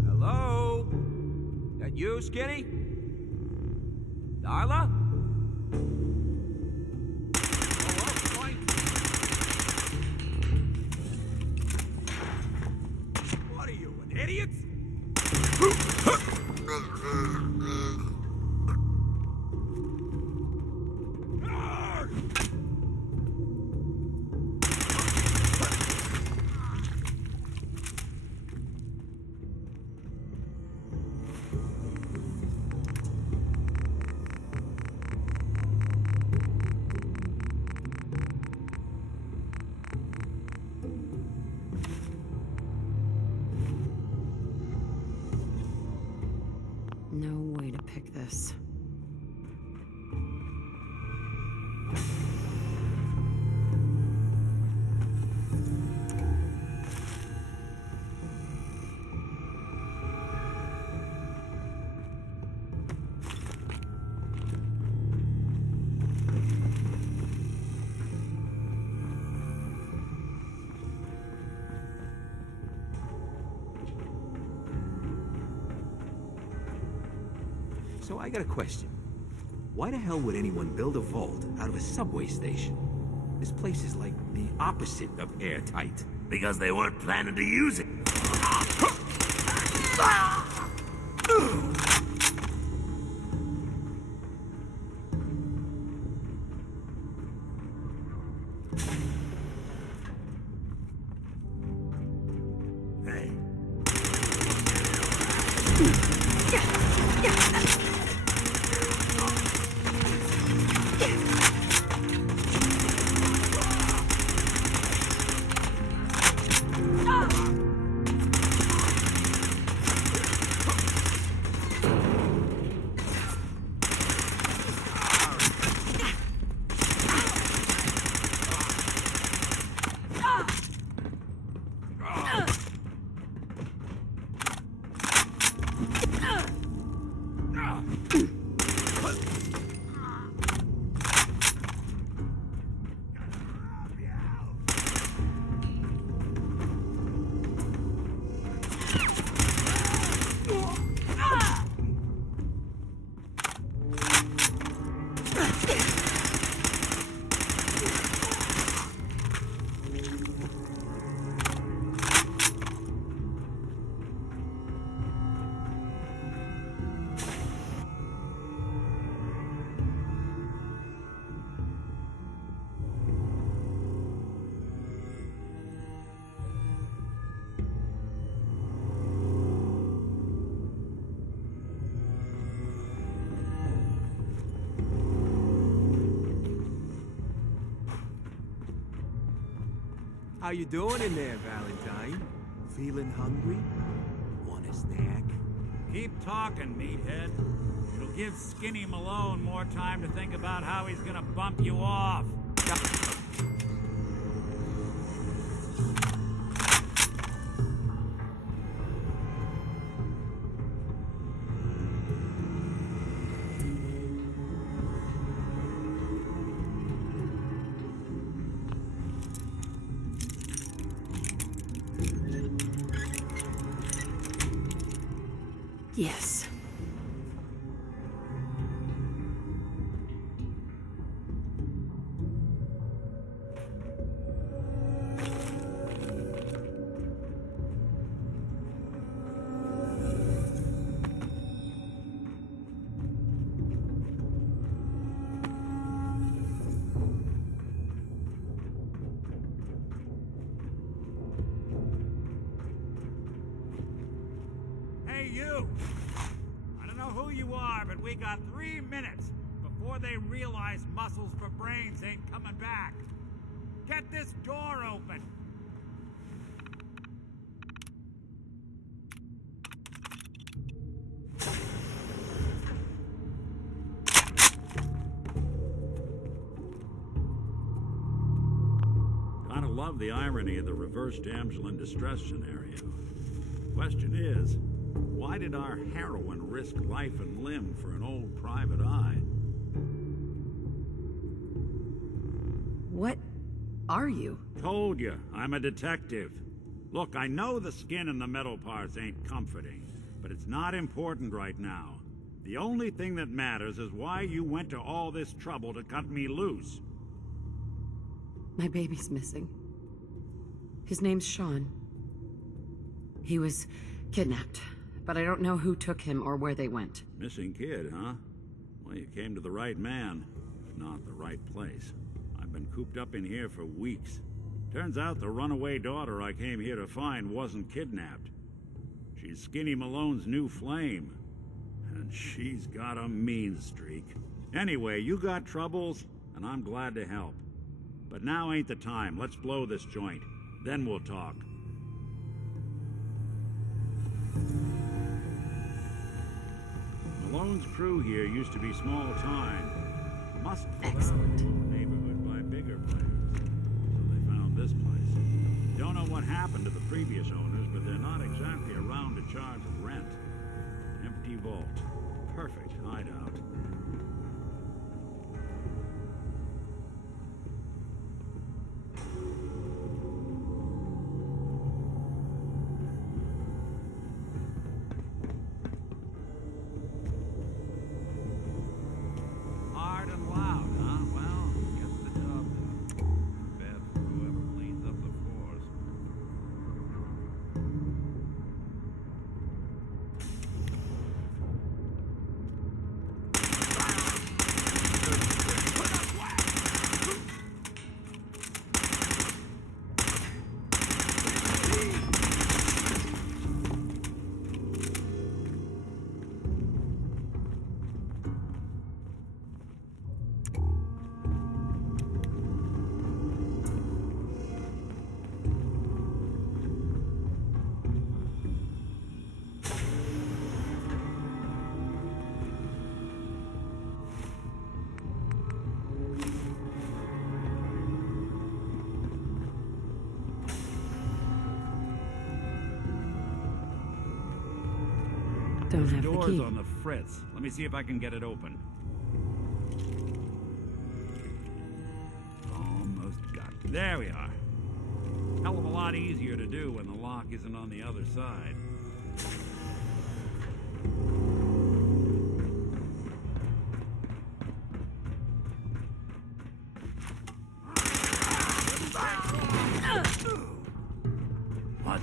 Hello? That you, Skinny? Darla? What are you, an idiot? No way to pick this. So I got a question. Why the hell would anyone build a vault out of a subway station? This place is like the opposite of airtight. Because they weren't planning to use it. How you doing in there, Valentine? Feeling hungry? Want a snack? Keep talking, meathead. It'll give Skinny Malone more time to think about how he's gonna bump you off. Yes. Hey, you! I don't know who you are, but we got 3 minutes before they realize muscles for brains ain't coming back. Get this door open! Kinda love the irony of the reverse damsel in distress scenario. Question is, why did our heroine risk life and limb for an old private eye? What are you? Told you, I'm a detective. Look, I know the skin and the metal parts ain't comforting, but it's not important right now. The only thing that matters is why you went to all this trouble to cut me loose. My baby's missing. His name's Shaun. He was kidnapped, but I don't know who took him or where they went. Missing kid, huh? Well, you came to the right man, if not the right place. I've been cooped up in here for weeks. Turns out the runaway daughter I came here to find wasn't kidnapped. She's Skinny Malone's new flame. And she's got a mean streak. Anyway, you got troubles, and I'm glad to help. But now ain't the time. Let's blow this joint. Then we'll talk. Malone's crew here used to be small time. Must have Excellent. Neighborhood by bigger players. So they found this place. Don't know what happened to the previous owners, but they're not exactly around to charge rent. Empty vault. Perfect hideout. Don't This have the door's key. on the fritz. Let me see if I can get it open. Almost got it. There we are. Hell of a lot easier to do when the lock isn't on the other side. What?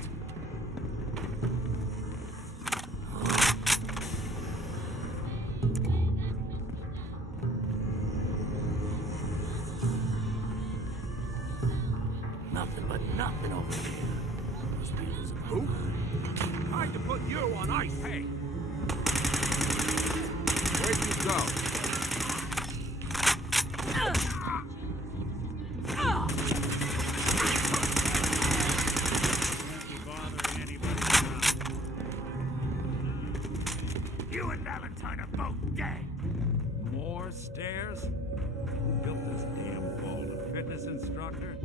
Nothing but nothing over here. Must be losing Who? Tried to put you on ice, hey! Where'd you go? You and Valentine are both dead. More stairs? Who built this damn vault? A fitness instructor?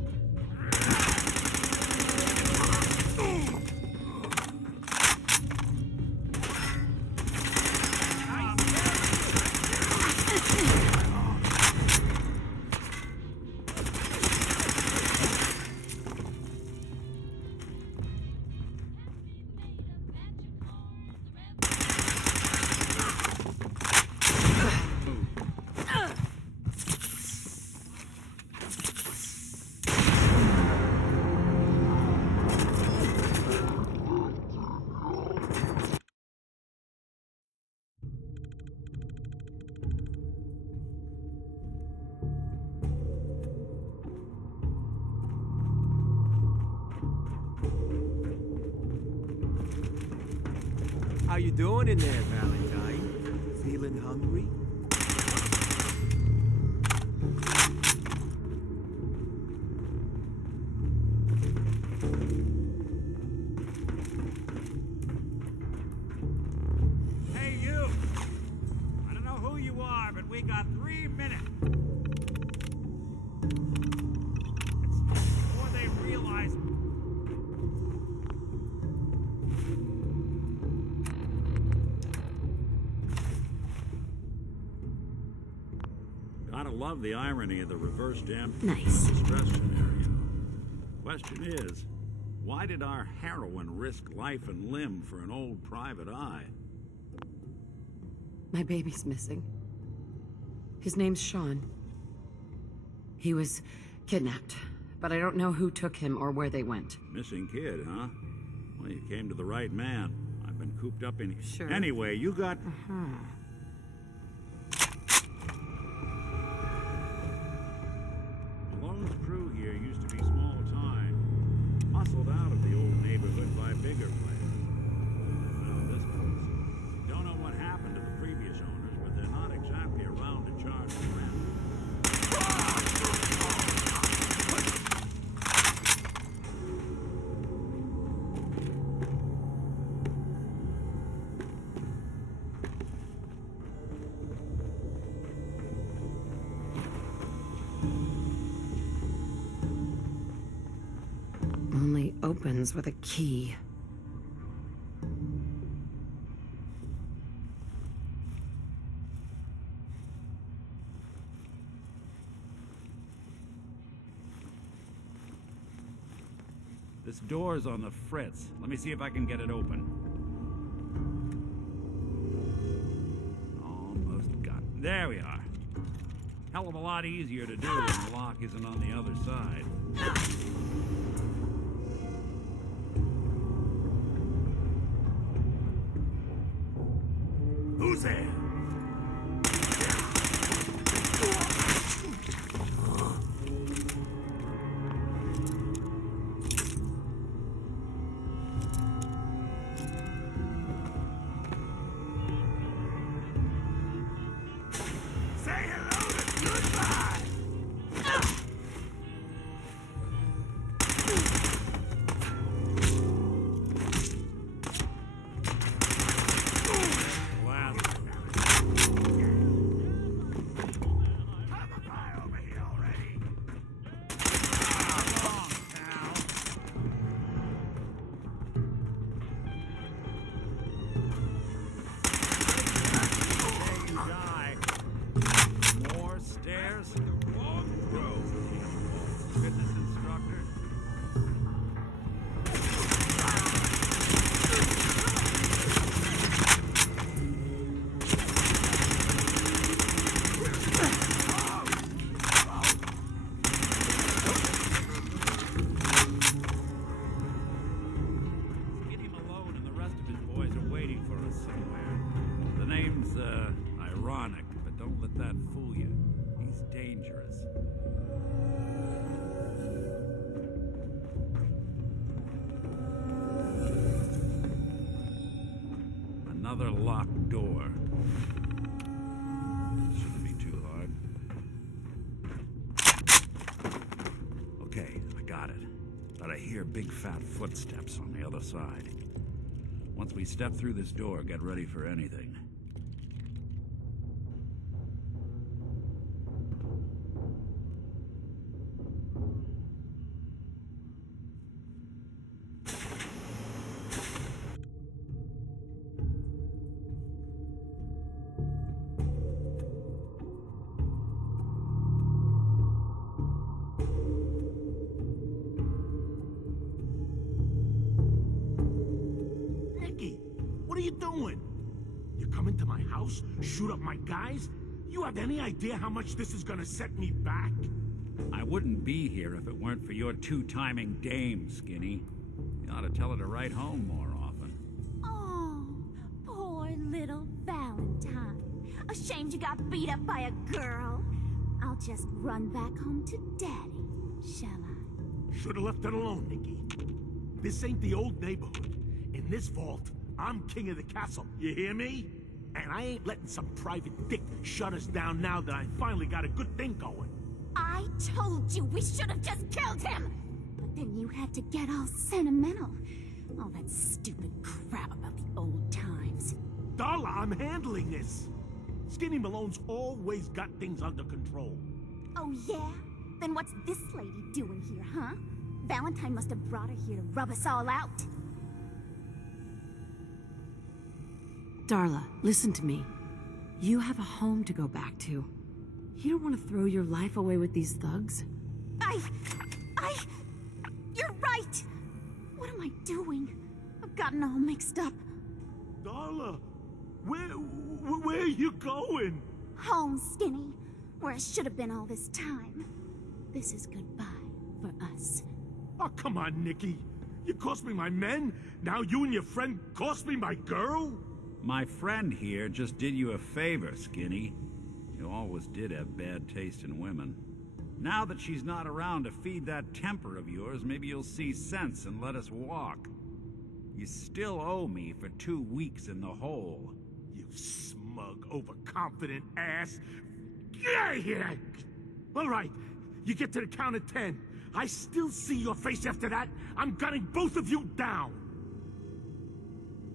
How you doing in there, Valentine? Feeling hungry? Hey, you! I don't know who you are, but we got 3 minutes. It's before they realize. Gotta love the irony of the reverse jam. Nice. Stress scenario. Question is, why did our heroine risk life and limb for an old private eye? My baby's missing. His name's Shaun. He was kidnapped, but I don't know who took him or where they went. Missing kid, huh? Well, you came to the right man. I've been cooped up in... Sure. Anyway, you got... Malone's crew here used to be small time. Muscled out of the old neighborhood by bigger players. Now this place. Don't know what happened to the previous owners, but they're not exactly around to charge rent. Only opens with a key. This door's on the fritz. Let me see if I can get it open. Almost got it. There we are. Hell of a lot easier to do when the lock isn't on the other side. Who's there? Say hello to goodbye. this somewhere. The name's, ironic, but don't let that fool you. He's dangerous. Another locked door. Shouldn't be too hard. Okay, I got it. But I hear big fat footsteps on the other side. Once we step through this door, get ready for anything. What are you doing? You come into my house, shoot up my guys? You have any idea how much this is gonna set me back? I wouldn't be here if it weren't for your two-timing dame, Skinny. You ought to tell her to write home more often. Oh, poor little Valentine. Ashamed you got beat up by a girl. I'll just run back home to Daddy, shall I? Should've left it alone, Nikki. This ain't the old neighborhood. In this vault, I'm king of the castle, you hear me? And I ain't letting some private dick shut us down now that I finally got a good thing going. I told you we should have just killed him! But then you had to get all sentimental. All that stupid crap about the old times. Darla, I'm handling this. Skinny Malone's always got things under control. Oh yeah? Then what's this lady doing here, huh? Valentine must have brought her here to rub us all out. Darla, listen to me. You have a home to go back to. You don't want to throw your life away with these thugs? You're right! What am I doing? I've gotten all mixed up. Darla, where are you going? Home, Skinny. Where I should have been all this time. This is goodbye for us. Oh, come on, Nikki. You cost me my men, now you and your friend cost me my girl? My friend here just did you a favor, Skinny. You always did have bad taste in women. Now that she's not around to feed that temper of yours, maybe you'll see sense and let us walk. You still owe me for 2 weeks in the hole. You smug, overconfident ass. Get out of here! All right, you get to the count of 10. I still see your face after that. I'm gunning both of you down.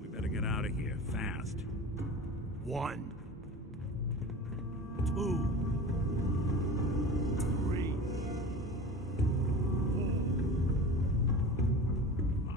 We better get out of here, fast. 1, 2, 3, 4, 5.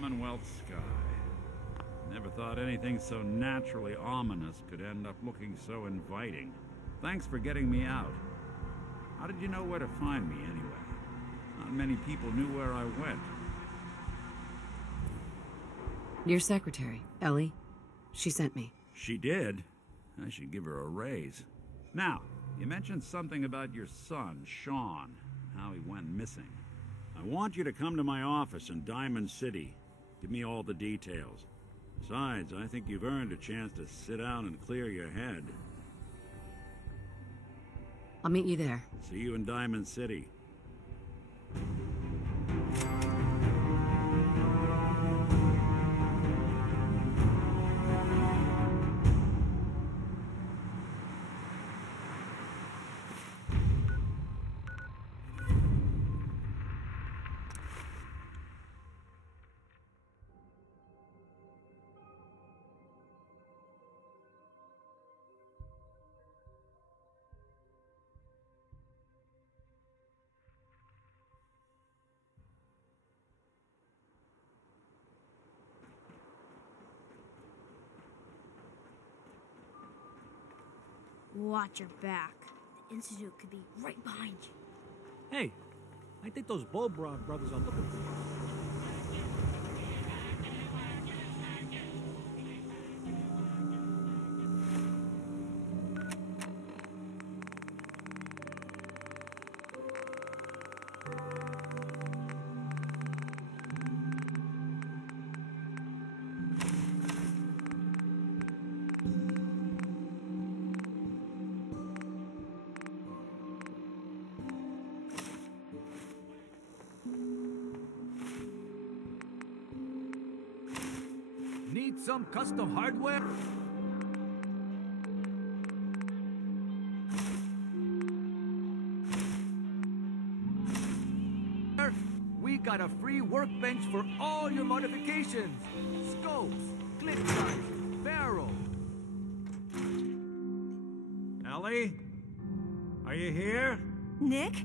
Commonwealth sky. Never thought anything so naturally ominous could end up looking so inviting. Thanks for getting me out. How did you know where to find me, anyway? Not many people knew where I went. Your secretary, Ellie. She sent me. She did? I should give her a raise. Now, you mentioned something about your son, Shaun, how he went missing. I want you to come to my office in Diamond City. Give me all the details. Besides, I think you've earned a chance to sit down and clear your head. I'll meet you there. See you in Diamond City. Watch your back. The Institute could be right behind you. Hey, I think those Bulbrod brothers are looking for you. Need some custom hardware? We got a free workbench for all your modifications. Scopes, clip size, barrel. Ellie? Are you here? Nick?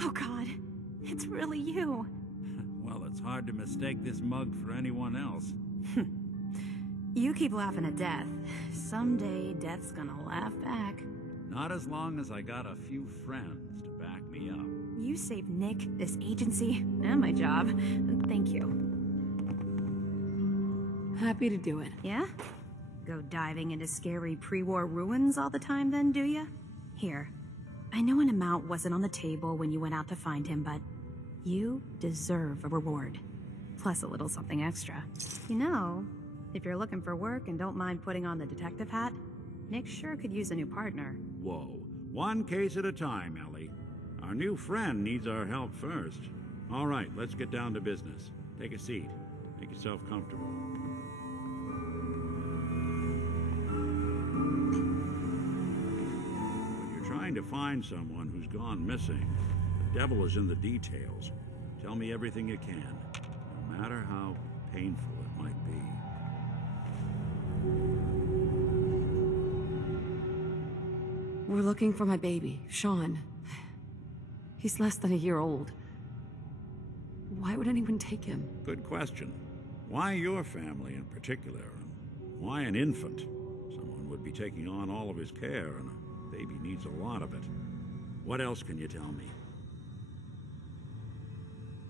Oh God, it's really you. Well, it's hard to mistake this mug for anyone else. You keep laughing at death. Someday, death's gonna laugh back. Not as long as I got a few friends to back me up. You saved Nick, this agency, and my job. Thank you. Happy to do it. Yeah? Go diving into scary pre-war ruins all the time then, do ya? Here. I know an amount wasn't on the table when you went out to find him, but you deserve a reward. Plus a little something extra. You know, if you're looking for work and don't mind putting on the detective hat, Nick sure could use a new partner. Whoa. One case at a time, Ellie. Our new friend needs our help first. All right, let's get down to business. Take a seat. Make yourself comfortable. When you're trying to find someone who's gone missing, the devil is in the details. Tell me everything you can, no matter how painful it might be. We're looking for my baby, Shaun. He's less than a year old. Why would anyone take him? Good question. Why your family in particular? And why an infant? Someone would be taking on all of his care, and a baby needs a lot of it. What else can you tell me?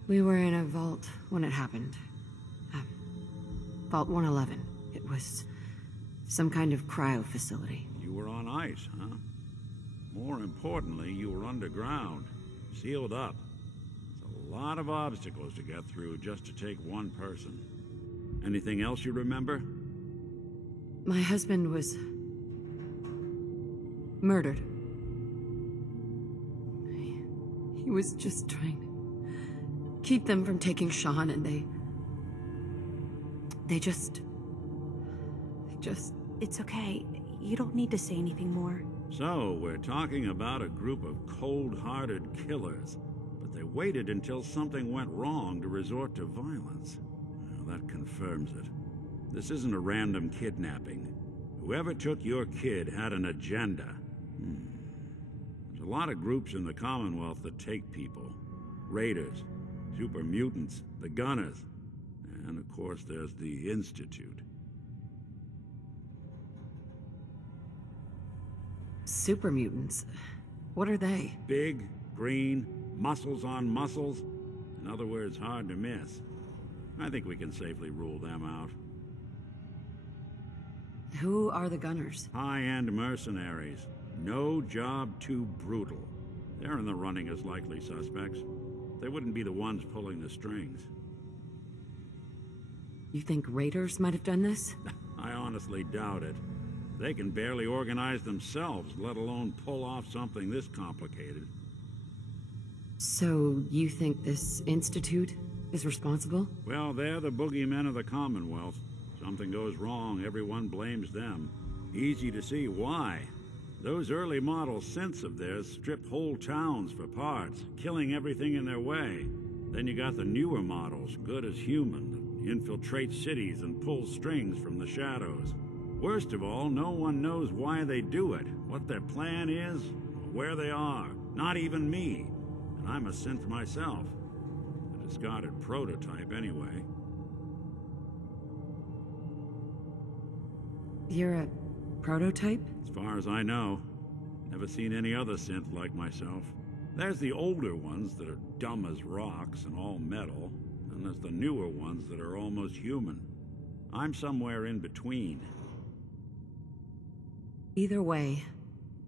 We were in a vault when it happened. Vault 111. It was some kind of cryo facility. You were on ice, huh? More importantly, you were underground, sealed up. It's a lot of obstacles to get through just to take one person. Anything else you remember? My husband was murdered. He was just trying to keep them from taking Shaun, and they just... It's okay. You don't need to say anything more. So, we're talking about a group of cold-hearted killers, but they waited until something went wrong to resort to violence. Well, that confirms it. This isn't a random kidnapping. Whoever took your kid had an agenda. There's a a lot of groups in the Commonwealth that take people. Raiders, super mutants, the Gunners, and of course there's the Institute. Super mutants? What are they? Big, green, muscles on muscles. In other words, hard to miss. I think we can safely rule them out. Who are the Gunners? High-end mercenaries. No job too brutal. They're in the running as likely suspects. They wouldn't be the ones pulling the strings. You think raiders might have done this? I honestly doubt it. They can barely organize themselves, let alone pull off something this complicated. So, you think this Institute is responsible? Well, they're the boogeymen of the Commonwealth. Something goes wrong, everyone blames them. Easy to see why. Those early model synths of theirs strip whole towns for parts, killing everything in their way. Then you got the newer models, good as human, that infiltrate cities and pull strings from the shadows. Worst of all, no one knows why they do it, what their plan is, or where they are. Not even me. And I'm a synth myself. A discarded prototype, anyway. You're a prototype? As far as I know. Never seen any other synth like myself. There's the older ones that are dumb as rocks and all metal, and there's the newer ones that are almost human. I'm somewhere in between. Either way,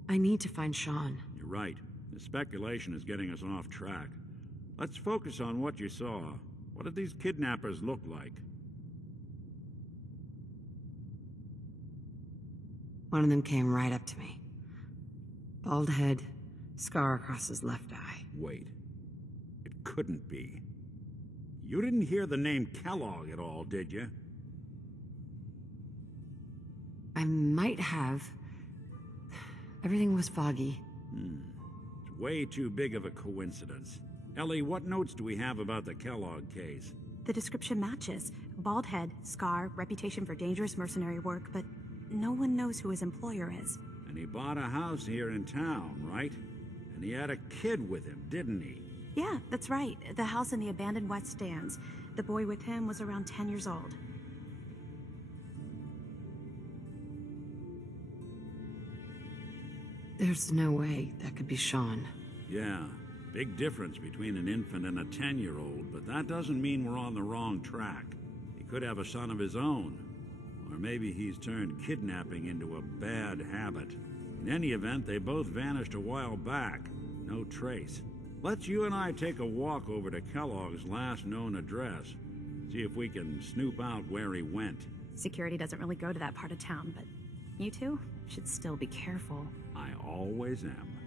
I need to find Shaun. You're right. The speculation is getting us off track. Let's focus on what you saw. What did these kidnappers look like? One of them came right up to me. Bald head, scar across his left eye. Wait. It couldn't be. You didn't hear the name Kellogg at all, did you? I might have. Everything was foggy. It's way too big of a coincidence. Ellie, what notes do we have about the Kellogg case? The description matches. Bald head, scar, reputation for dangerous mercenary work, but no one knows who his employer is. And he bought a house here in town, right? And he had a kid with him, didn't he? Yeah, that's right. The house in the abandoned West Stands. The boy with him was around 10 years old. There's no way that could be Shaun. Yeah, big difference between an infant and a 10-year-old, but that doesn't mean we're on the wrong track. He could have a son of his own. Or maybe he's turned kidnapping into a bad habit. In any event, they both vanished a while back. No trace. Let's you and I take a walk over to Kellogg's last known address. See if we can snoop out where he went. Security doesn't really go to that part of town, but you two should still be careful. I always am.